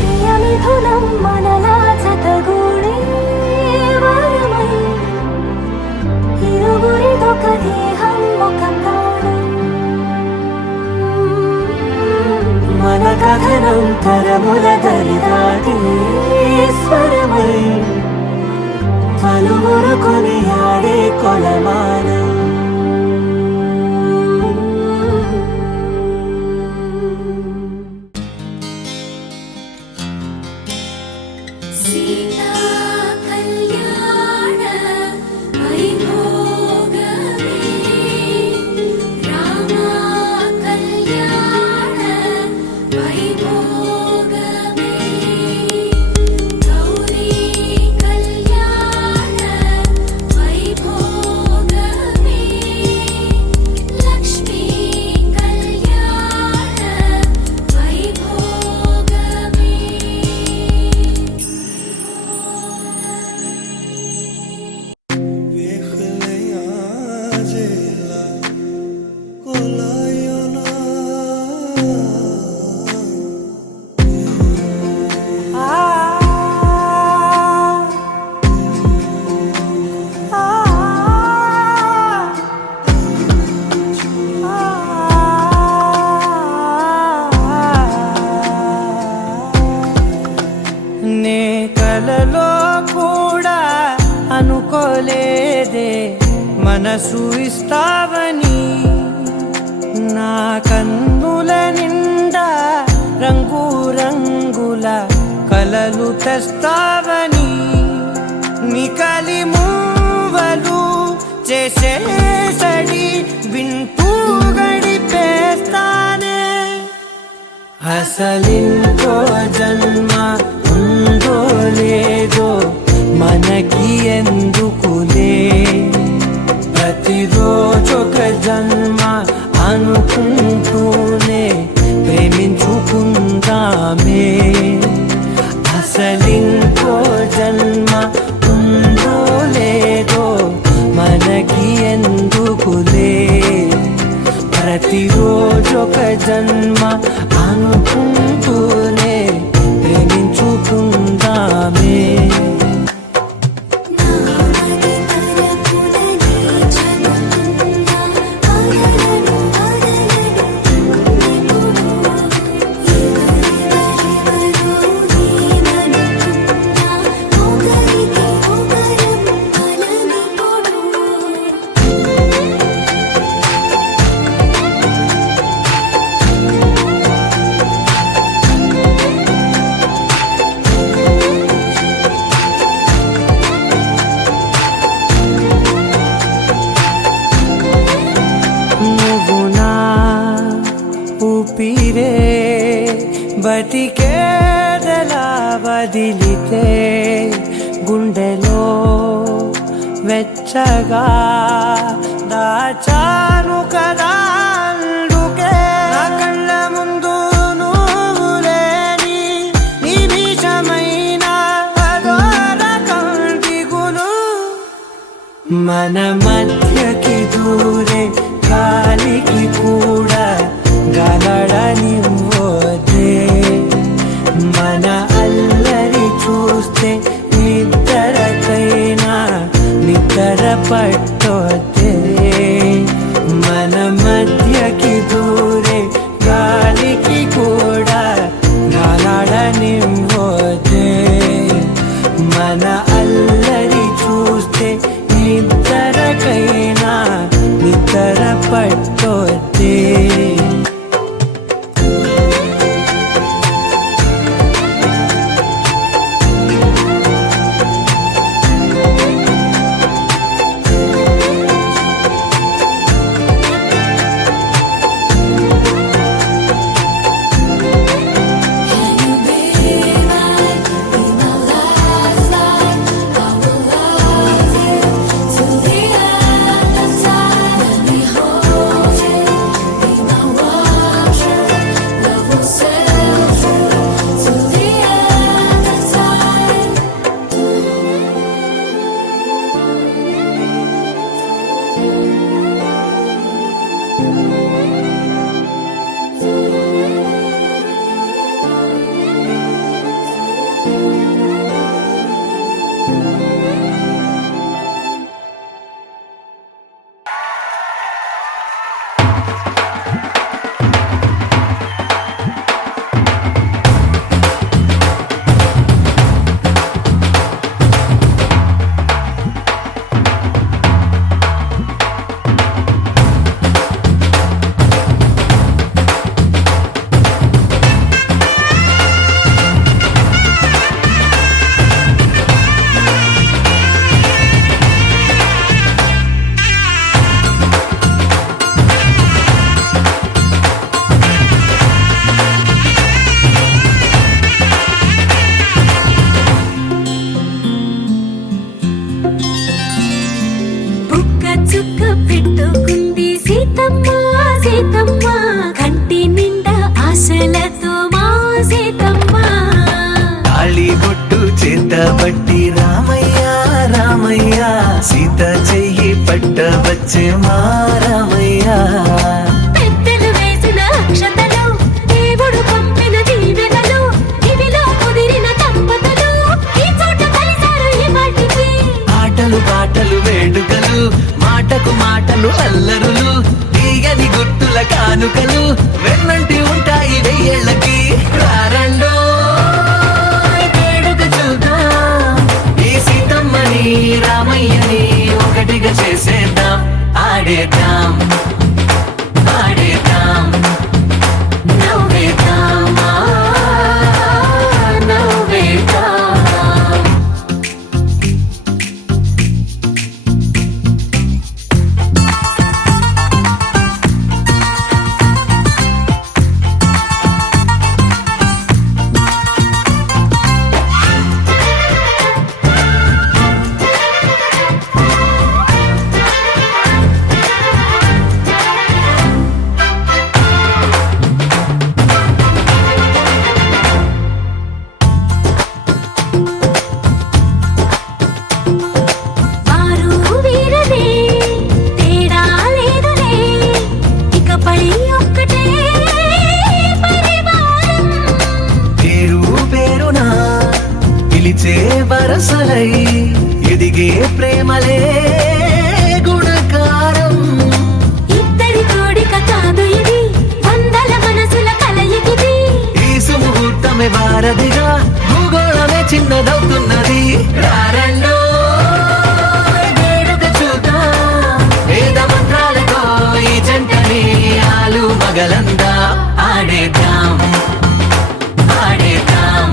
ప్రియమిథునం మనలా జతగూడే వరమై ఇరువురిదొక దేహం ఒక ప్రాణం మన కథనం తరముల దరిదాటే స్వరమై పలువురు కొనియాడే కొలమానం సీతా కళ్యాణ వైభోగమే రామ కళ్యాణ వైభోగమే గౌరీ కళ్యాణ వైభోగమే లక్ష్మీ కళ్యాణ వైభోగమే నే కలలో కూడా అనుకోలేదే మనసు ఇస్తావని నా కన్నుల నిండా రంగు రంగుల కలలు తెస్తావని నికలి మూవలు చేసేసడి వింటూ గడిపేస్తానే అసలింకో జన్మ ఉందో లేదో మనకి ఎందుకులే ప్రతిరోజొక జన్మ అనుకుంటూనే ప్రేమించుకుందామే అసలింకో జన్మ ఉందో లేదో మనకి ఎందుకులే ప్రతిరోజొక జన్మ అనుకుంటూనే ప్రేమించుకుందామే నామది తలపులని చెబుతున్నా ఆగలను నీవనుకున్నా ఒకరికి ఒకరం అలనిపోడు నువ్వు నా ఊపిరే బతికేదలా వదిలితే గుండెలో వెచ్చగా దాచాను కదా అందుకే నా కళ్ళ ముందు నువ్వు లేని నిమిషమైన అదోర కంటిగులు మన మధ్యకి దూరే గాలికి కూడా గలడనివ్వదే, మన అల్లరి చూస్తే నిద్రకైనా నిద్ర పట్టొద్దే, మన మధ్యకి దూరే గాలికి కూడా గలడనివ్వదే, మన అల్లరి చూస్తే నిద్రకైనా నిద్ర పట్టొద్దే. చుక్క పెట్టుకుంది సీతమ్మ సీతమ్మ, కంటి నిండా ఆశలతో మా సీతమ్మ. తాళిబొట్టు చేతబట్టి రామయ్య రామయ్య, సీత చెయ్యి పట్టవచ్చే మా రామయ్య. పెద్దలు వేసిన అక్షతలు, దేవుడు పంపిన దీవెనలు, ఇవిలో కుదిరిన దంపతులు ఈ చోట కలిసారు ఈ వాటికి. ఆటలు పాటలు వేడుకలు, మాటకు మాటలు అల్లరులు, తీయని గుర్తుల కానుకలు వెన్నంటి ఉంటాయి వెయ్యేళ్ళకి. రారండో వేడుక చూద్దాం, ఈ సీతమ్మని రామయ్యని ఒకటిగా చేసేద్దాం, ఆడేద్దాం ఆడేద్దాం నవ్వేద్దాం నవ్వేద్దాం. వరసలై ఎదిగే ప్రేమలే గుణకారం. ఇద్దరి కోడిక కాదు ఇది, వందల మనసుల కలయికిది. ఈ సుముహూర్తమే వారధిగా భూగోళమే చిన్నదవుతున్నది. రారండో వేడుక చూద్దాం, వేద మంత్రాలతో ఈ జంటని ఆలు మగలందా ఆడేద్దాం ఆడేద్దాం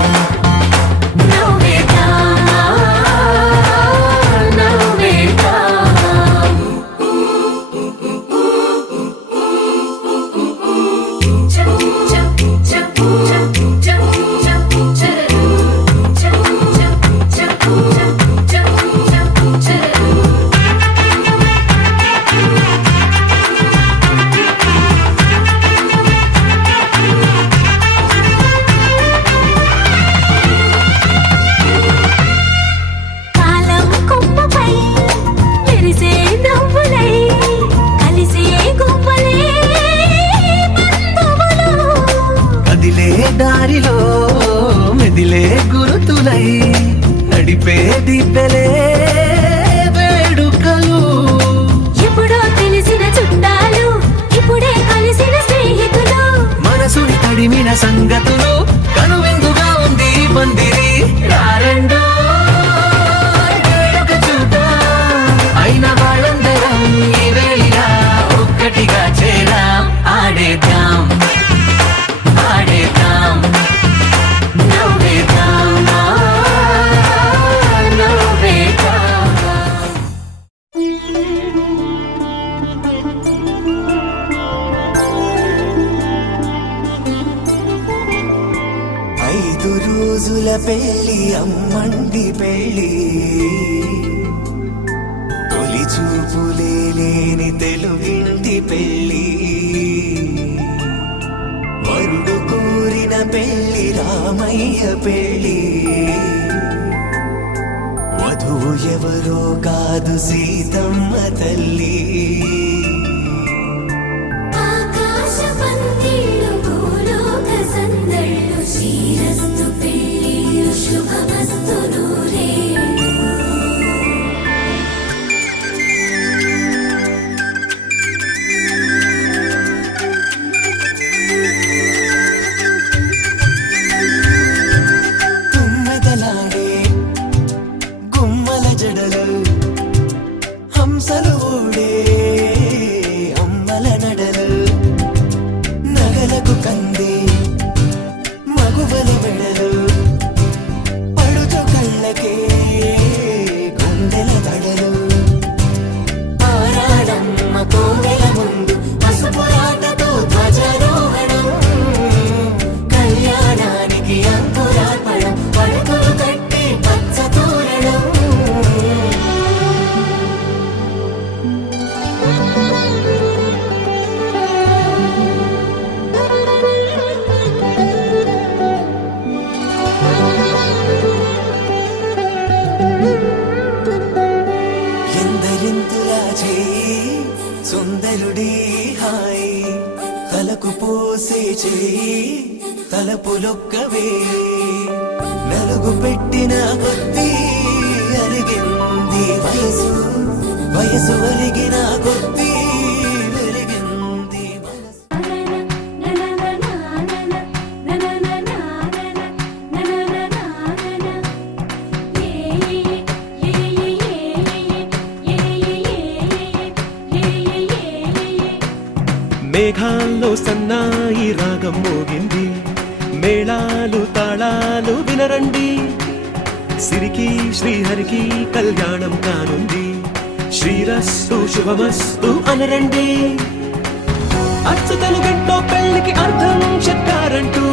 Ooh. దీపెలే వేడుకలు. ఎప్పుడో తెలిసిన చుట్టాలు ఇప్పుడే కలిసిన స్నేహితులు, మనసుని తడిమిన సంగతులు కనువిందుగా ఉంది ఈ పందిరి. రారండో వేడుక చూద్దాం, అయిన వాళ్ళందరం ఈ వేళ ఒక్కటిగా చేరాం. ఆడేద్దాం ఆడేద్దాం నవ్వేద్దాం నవ్వేద్దాం. ఐదు రోజుల పెళ్లి అమ్మండి పెళ్లి, తొలి చూపులే లేని తెలుగింటి పెళ్లి, వరుడు కోరిన పెళ్లి రామయ్య పెళ్లి, వధువు ఎవరో కాదు సీతమ్మ తల్లి. ఆకాశ పందిళ్ళు భూలోక సందళ్ళు, శ్రీరస్తు పెళ్ళిళ్ళు శుభమస్తు నూరేళ్ళు. తుమ్మెదలాడే గుమ్మల జడలు, హంసలు ఊడే అమ్మల నడలు, నగలకు కంది మగువల మెడలు, పడుచు కళ్ళకే గుండెల తడలు, ఆరాడమ్మ కోవెల ముందు పసుపు రాటతో ధ్వజారోహణం, కళ్యాణానికి అంకురార్పణం, పడకలు కట్టి పచ్చ తోరణం. ఎందరింతులా చేయి సుందరుడి హాయి, తలకు పోసే చేయి తలపులొక్కవే, నలుగు పెట్టిన కొద్దీ అరిగింది వయసు, వయసు అరిగిన కొద్దీ పెరిగింది మనసు. మేఘాల్లో సన్నాయి రాగం మోగింది, మేళాలు తాళాలు వినరండి, సిరికి శ్రీహరికి కళ్యాణం కానుంది, శ్రీరస్తు శుభమస్తు అనరండి. అచ్చతలు గంటో పెళ్లికి అర్థం చెప్పారంటూ,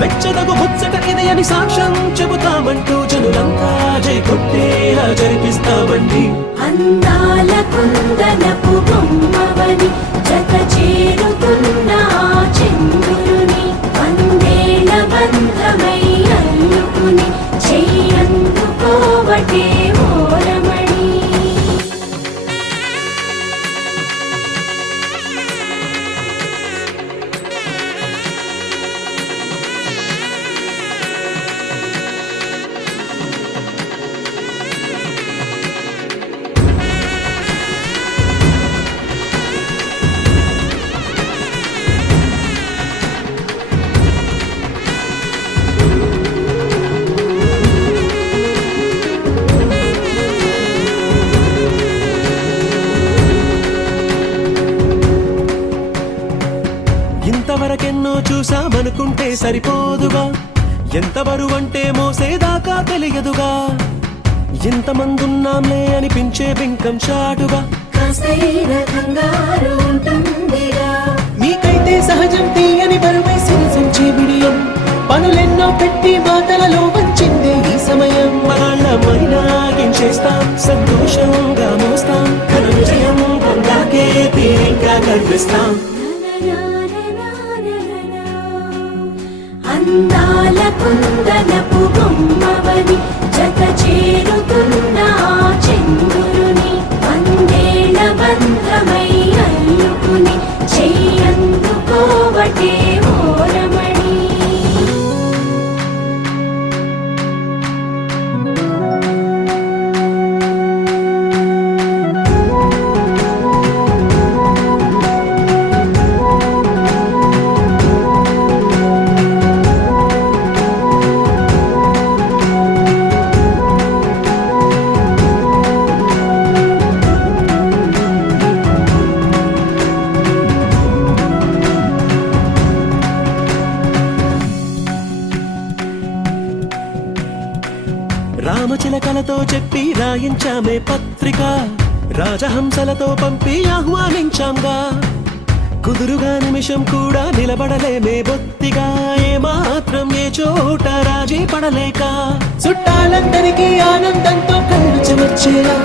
మెచ్చదగు ముచ్చట ఇది అని సాక్ష్యం చెబుతామంటూ, జనులంతా జై కొట్టేలా జరిపిస్తామండి. అందాల కుందనపు బొమ్మవని జత చేరుతున్న ఆ చంద్రుని, వందేళ్ల బంధమై అల్లుకుని చెయ్యందుకోవటే ఓరమణి. ఇంతవరకెన్నో చూసామనుకుంటే సరిపోదుగా, ఎంత బరువంటే మోసేదాకా తెలియదుగా, ఇంతమందున్నాంలే అనిపించే బింకం చాటుగా, కాస్తైన కంగారు ఉంటుందిగా, మీకైతే సహజం తీయని బరువై సిరిసంచే బిడియం, పనులెన్నో పెట్టి మాటలలో వంచిందే ఈ సమయం. మనాళ్ళమైనా ఏం చేస్తాం, సంతోషంగా మోస్తాం, ఘన విజయం పొందాకే తీరిగ్గా కనిపిస్తాం. అందాల కుందనపు బొమ్మవని జత చేరుతున్న ఆ చంద్రుని, వందేళ్ల బంధమై అల్లుకుని చెయ్యందుకోవటే ఓరమణి. కలతో చెప్పి రాయించామే పత్రిక, రాజహంసలతో పంపి ఆహ్వానించాంగా. కుదురుగా నిమిషం కూడా నిలబడలేమే బొత్తిగా, ఏ మాత్రం ఏ చోట రాజీ పడలేక. చుట్టాలందరికీ ఆనందంతో కళ్ళు చెమర్చేలా,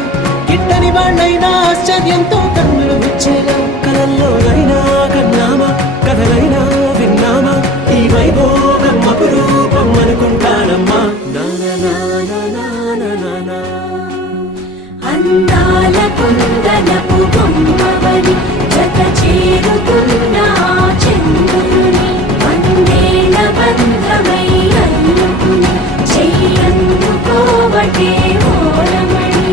గిట్టని వాళ్ళైనా ఆశ్చర్యంతో కన్నులు వచ్చేలా. కలల్లోనైనా కన్నామా, కథలైనా విన్నామా, ఈ వైభోగం అపురూపం అనుకుంటానమ్మా. అందాల కుందనపు బొమ్మవని జత చేరుతున్న చంద్రుని, వందేల బంధమై అల్లుకుని చెయ్యందుకోవటే ఓరమణి.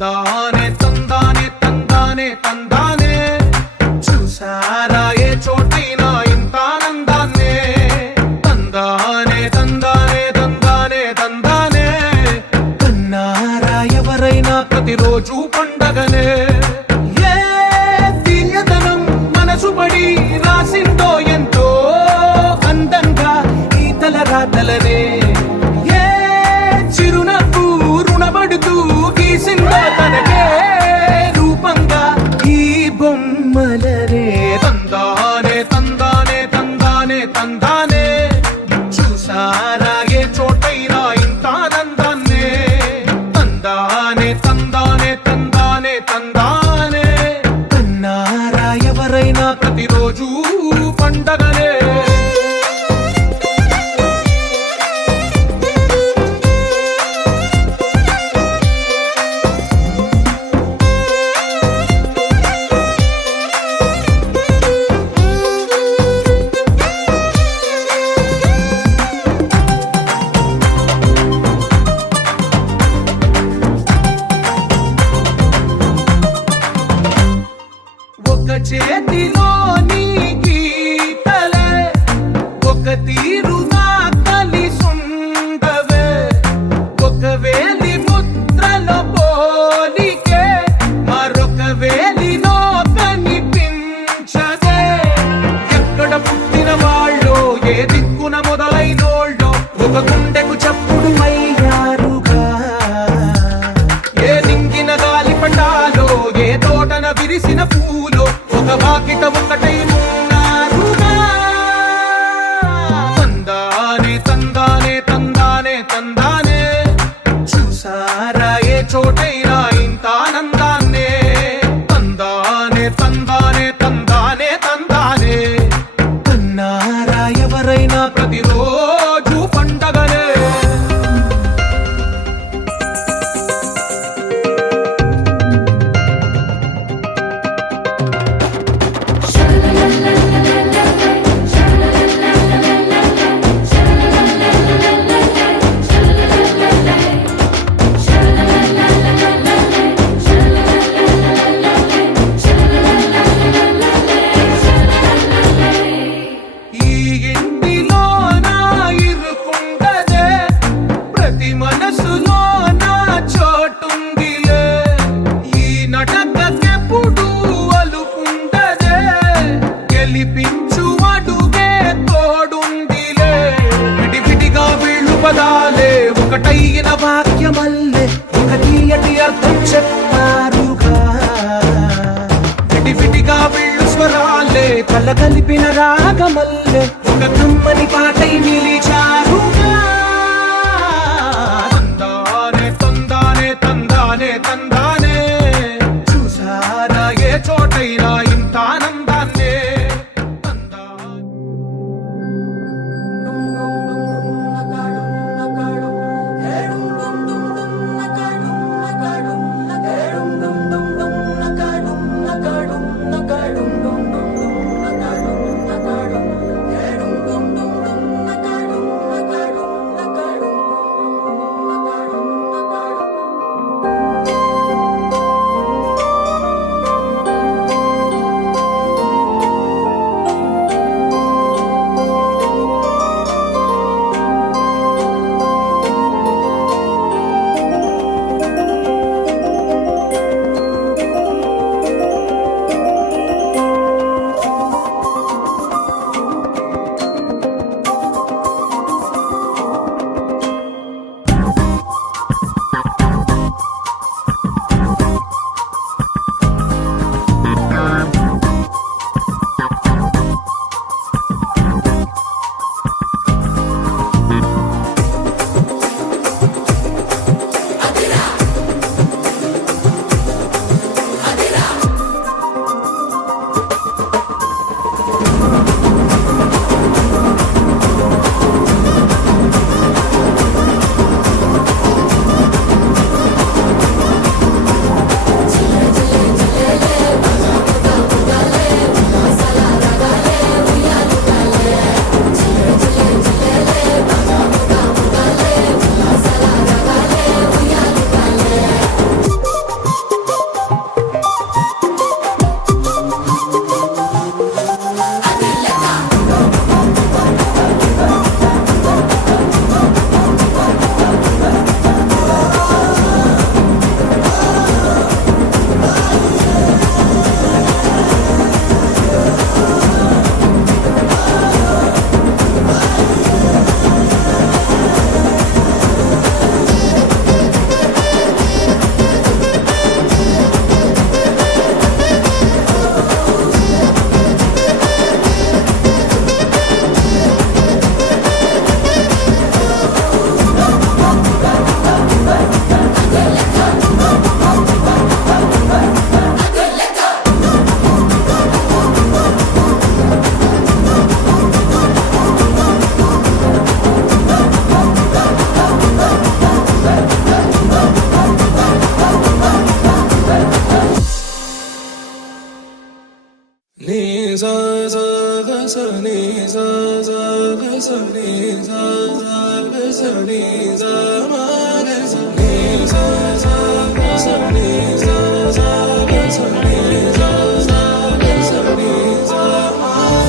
తందానే తందానే తందానే తందానే, చూసారా ఏ చోటైనా ఇంత ఆనందాన్నే. తందానే తందానే తందానే తందానే, కన్నారా ఎవరైనా ప్రతిరోజు పండగనే. ఏ తీయదనం మనసు పడి రాసిందో ఎంతో అందంగా ఈ తలరాతలనే. ఏ చిరునవ్వు రుణపడుతూ గీసిందో తనకే రూపంగా ఈ బొమ్మలనే. తందానే తందానే తందానే తందానే, చూసారా ఏ చోటైనా ఇంత ఆనందాన్నే. తందానే తందానే తందానే తందానే, కన్నారా ఎవరైనా ప్రతిరోజు పండగనే. ఒక చేతిలో నీ గీతలే, ఒక తీరుగా కలిసుండవే. ఒక వేలి ముద్రలో పోలికే మరొక వేలిలో కనిపించదే. ఎక్కడ పుట్టిన వాళ్ళో, ఏ దిక్కున మొదలైనోళ్ళో, ఒక గుండెకు చప్పుడు అయ్యారుగా. ఏ నింగిన గాలి పటాలో, ఏ తోటన విరిసిన పూలో, ఒక వాకిట ఒకటై ఉన్నారుగా. తందానే తందానే తందానే తందానే, చూసారా ఏ చోటైనా ఇంత ఆనందాన్నే. తందానే తందానే తందానే తందానే, కన్నారా ఎవరైనా ప్రతిరోజు పండగనే. ఈ ఇంటిలో నా ఇరుకుండదే, ప్రతి మనసులో నా చోటుందిలే. ఈ నటకెప్పుడు అలుకుండదే, గెలిపించు అడుగే తోడుందిలే. విడివిడిగా వీళ్ళు పదాలే ఒకటైన వాక్యమల్లే, ఒక తీయటి అర్థం చెప్పారుగా. విడివిడిగా వీళ్ళు స్వరాలే కల కలిపిన రాగమల్లే, ఒక కమ్మని పాటై నిలిచారుగా. తందానే తందానే తందానే తందానే, చూసారా ఏ చోటైనా ఇంత ఆనందాన్నే. తందానే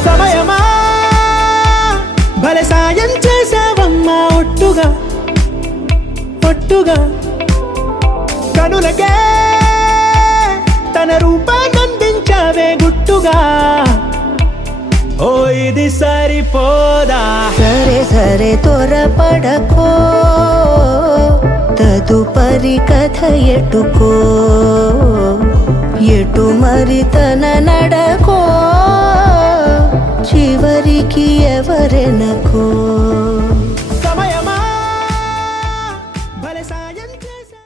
సమయమా భలే సాయం చేసావమ్మా ఒట్టుగా ఒట్టుగా కనులకే తన రూపాన్నందించావే గుట్టుగా ఓ ఇది సరిపోదా సరే సరే త్వరపడకో తదుపరి కథ ఎటుకో ఎటు మరి తన నడకో చివరికి ఎవరెనకో సమయమా భలే సాయం చేసా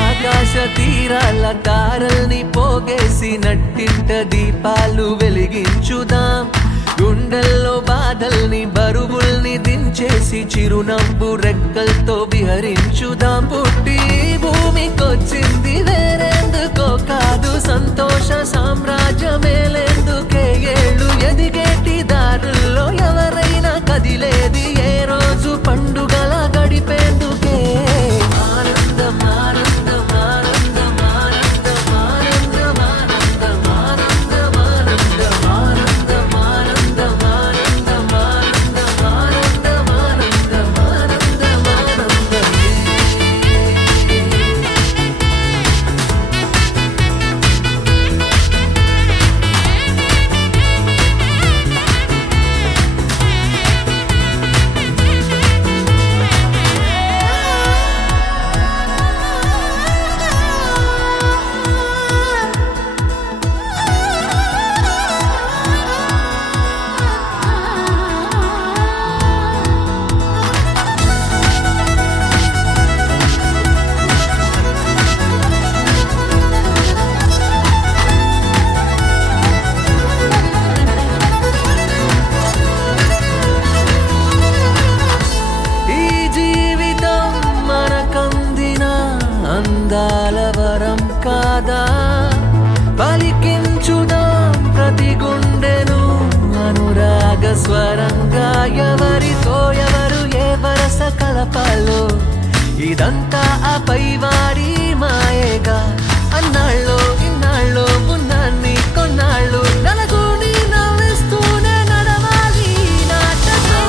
ఆకాశ తీరాల తారల్ని పోగేసి నట్టింట దీపాలు వెలిగించుదాం గుండెల్లో బాధల్ని బరువుల్ని దించేసి చిరునవ్వు రెక్కలతో విహరించుదాం పుట్టి భూమికొచ్చింది వేరేందుకో కాదు సంతోష సామ్రాజ్యమేలేందుకే ఏళ్ళు ఎదిగేటి దారుల్లో ఎవరైనా కదిలేది ఏ రోజు పండుగల గడిపేందుకే ఆనందం ఆనందం ఆనందం ఆనందం ఆనందం ఆనందం ఆనందం ఆనందం ఆనందం ఆనందం ఆనందం ఆనందం ఆనందం ఆనందం ఆనందం ఈ జీవితం మనకందిన అందాల వరం కాదా పలికించుదాం ప్రతి గుండెను అనురాగ స్వరంగా ఎవరితో ఎవరు ఏ వరస కలపాలో ఇదంతా ఆ పైవాడి మాయేగా అన్నాళ్ళో ఇన్నాళ్ళో ఉన్నాన్ని కొన్నాళ్ళు నలుగుని నవ్విస్తూనే నడవాలి ఈ నాటకం.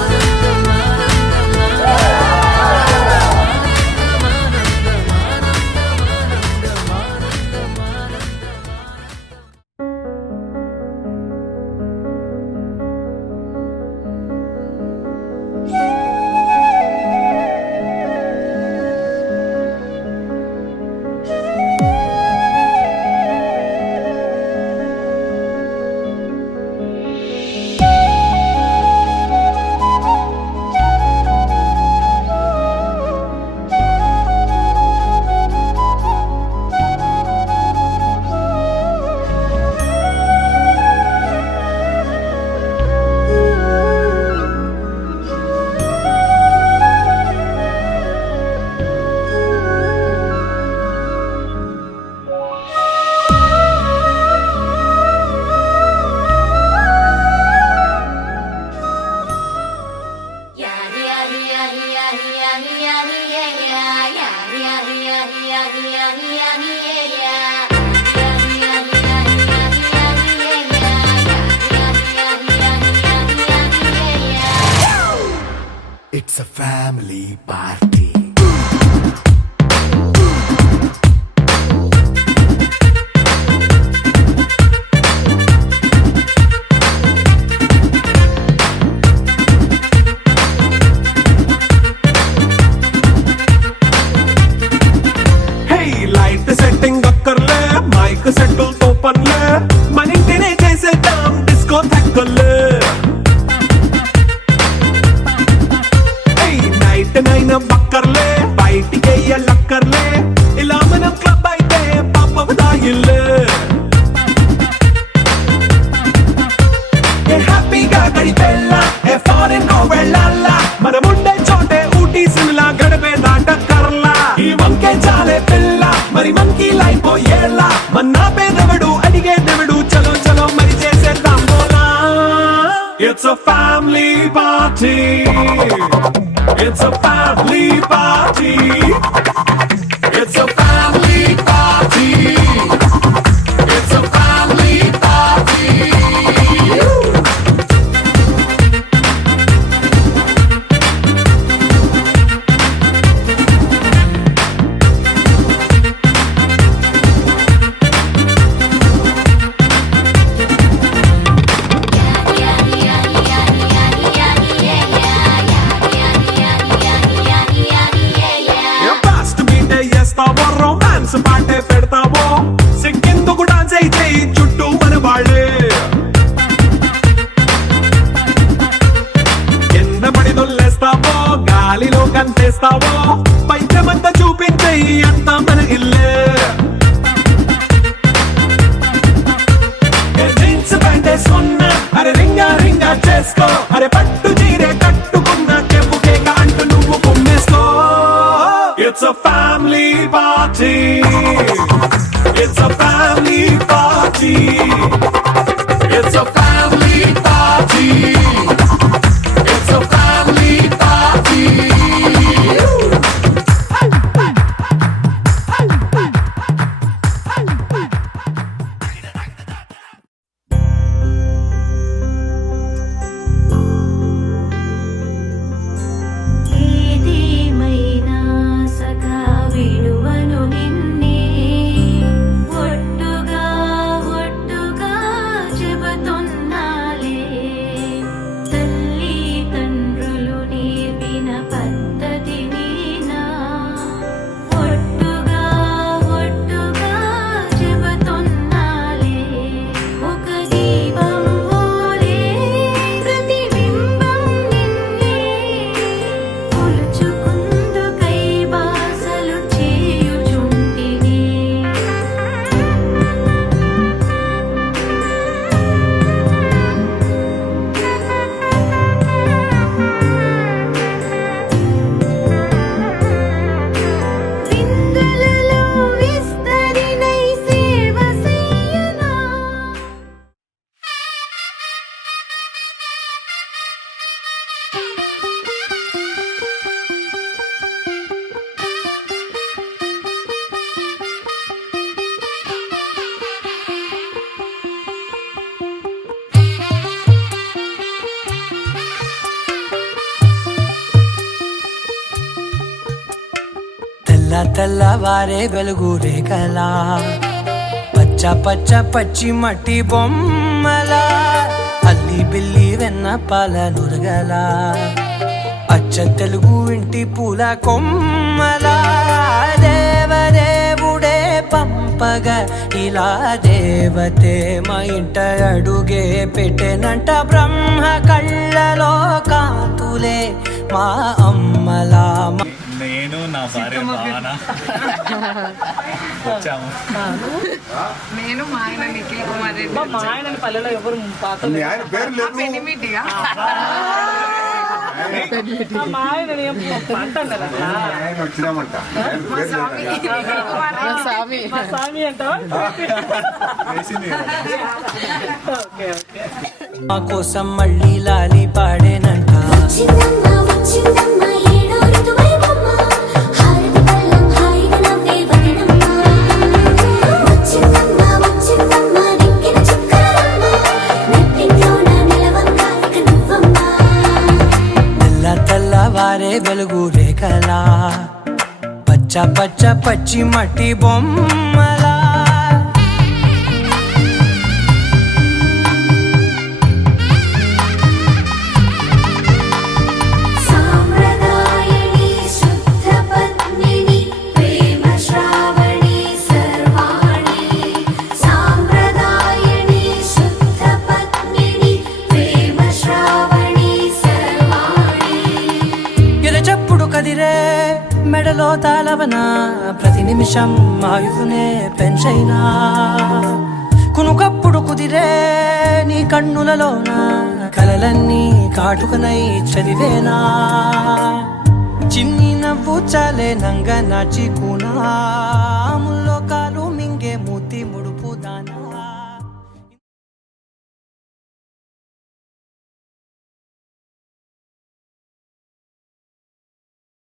It's a family party. Light setting అక్కర్లే మైక్ సెట్టుల్ తో పనిలే మన ఇంటినే చేసేద్దాం డిస్కో థెక్కలే ఇలా మనం క్లబ్ అయితే పాపవదా ఇల్లు హ్యాపీగా గడిపెల్లా ఫారెన్ వెళ్ళాలా మనముండే చోటే ఊటీ సిమ్లా గడిపే దాట కర్లా ఈ వంకే చాలే పిల్ల మరి మనకి లైఫ్ పోయేలా మన్నా పేదవడు అడిగేదెవడు చలో చలో మరి చేసేద్దాం బోలా It's a family party It's a family party It's a family party It's a family party romance పాటే పెడతావో సిక్కిందుకు డాన్స్ అయితే చుట్టూ మన వాళ్ళే కింద పడి దొల్లేస్తావో గాలిలో కంటేస్తావో పైద్యమంతా చూపించే అంతా మన ఇల్లే జీన్స్ ప్యాంటేసుకున్నా అరే రింగా రింగా చేసుకో అరే పట్టు చీరే కట్టుకున్నా చెప్పుకే అంటూ నువ్వు కుమ్మేసుకో It's a family party. It's a family party. It's a family party. It's a family party. ఏదేమైనా సఖా విడువను నిన్నే ఒట్టుగా ఒట్టుగా చెబుతున్నాలే తల్లి తండ్రులు నేర్పిన పద్ధతి నీనా ఒట్టుగా ఒట్టుగా చెబుతున్నాలే ఒక దీపం ఓలే ప్రతిబింబం నిన్నే కొలుచుకుందుకై బాసలు చేయుచుంటిని విందులలో విస్తరినై సేవ సేయనా తెల్ల తెల్లవారే వెలుగు రేఖలా పచ్చ పచ్చ పచ్చి మట్టి బొమ్మలా అల్లి బిల్లి వెన్న పాల నురగలా అచ్చ తెలుగు ఇంటి పూల కొమ్మలా దేవదేవుడే పంపగా ఇలా దేవతే మా ఇంట అడుగే పెట్టెనంట బ్రహ్మ కళ్ళలో కాంతులే మా అమ్మలా నేను నా భార్య భావన వచ్చాము. నేను మా ఆయన నిఖిల్ కుమార్ రెడ్డి మా ఆయన పల్లెలో ఎవరు పాత మీ ఆయన పేరు లేదు పెనిమిటిగా మా ఆయన అంటాం కదా ఆయన వచ్చినామంట ఆయన మా పేరు స్వామి లేదు. నిఖిల్ కుమార్ రెడ్డి మా స్వామి అంటావా వేసింది ఓకే ఓకే మా కోసం మళ్ళీ లాలి పాడేనంట వచ్చిందమ్మా వచ్చిందమ్మా ఏడో ఋతువైవమ్మ హారతి పళ్ళం హాయిగా నవ్వే వదినమ్మ వచ్చిందమ్మా వచ్చిందమ్మా నెక్కిన చుక్కలమ్మ నెట్టింట్లోన నిలవంగా ఇక నువ్వమ్మా తెల్ల తెల్లవారే వెలుగు రేఖలా పచ్చ పచ్చ పచ్చి మట్టి బొమ్మలా సాంప్రదాయని శుద్ధ పద్మిని ప్రేమ శ్రావణి సర్వాణి సాంప్రదాయని శుద్ధ పద్మిని ప్రేమ శ్రావణి సర్వాణి ఎరచప్పుడు కదిరే మెడలో తాళవన ప్రతి ప్రతి నిమిషం ఆయువునే పెంచైనా కునుకప్పుడు కుదిరే నీ కన్నులలోన కలలన్నీ కాటుకనై చదివేనా చిన్ని నవ్వు చాలే నంగ నాచి కూనా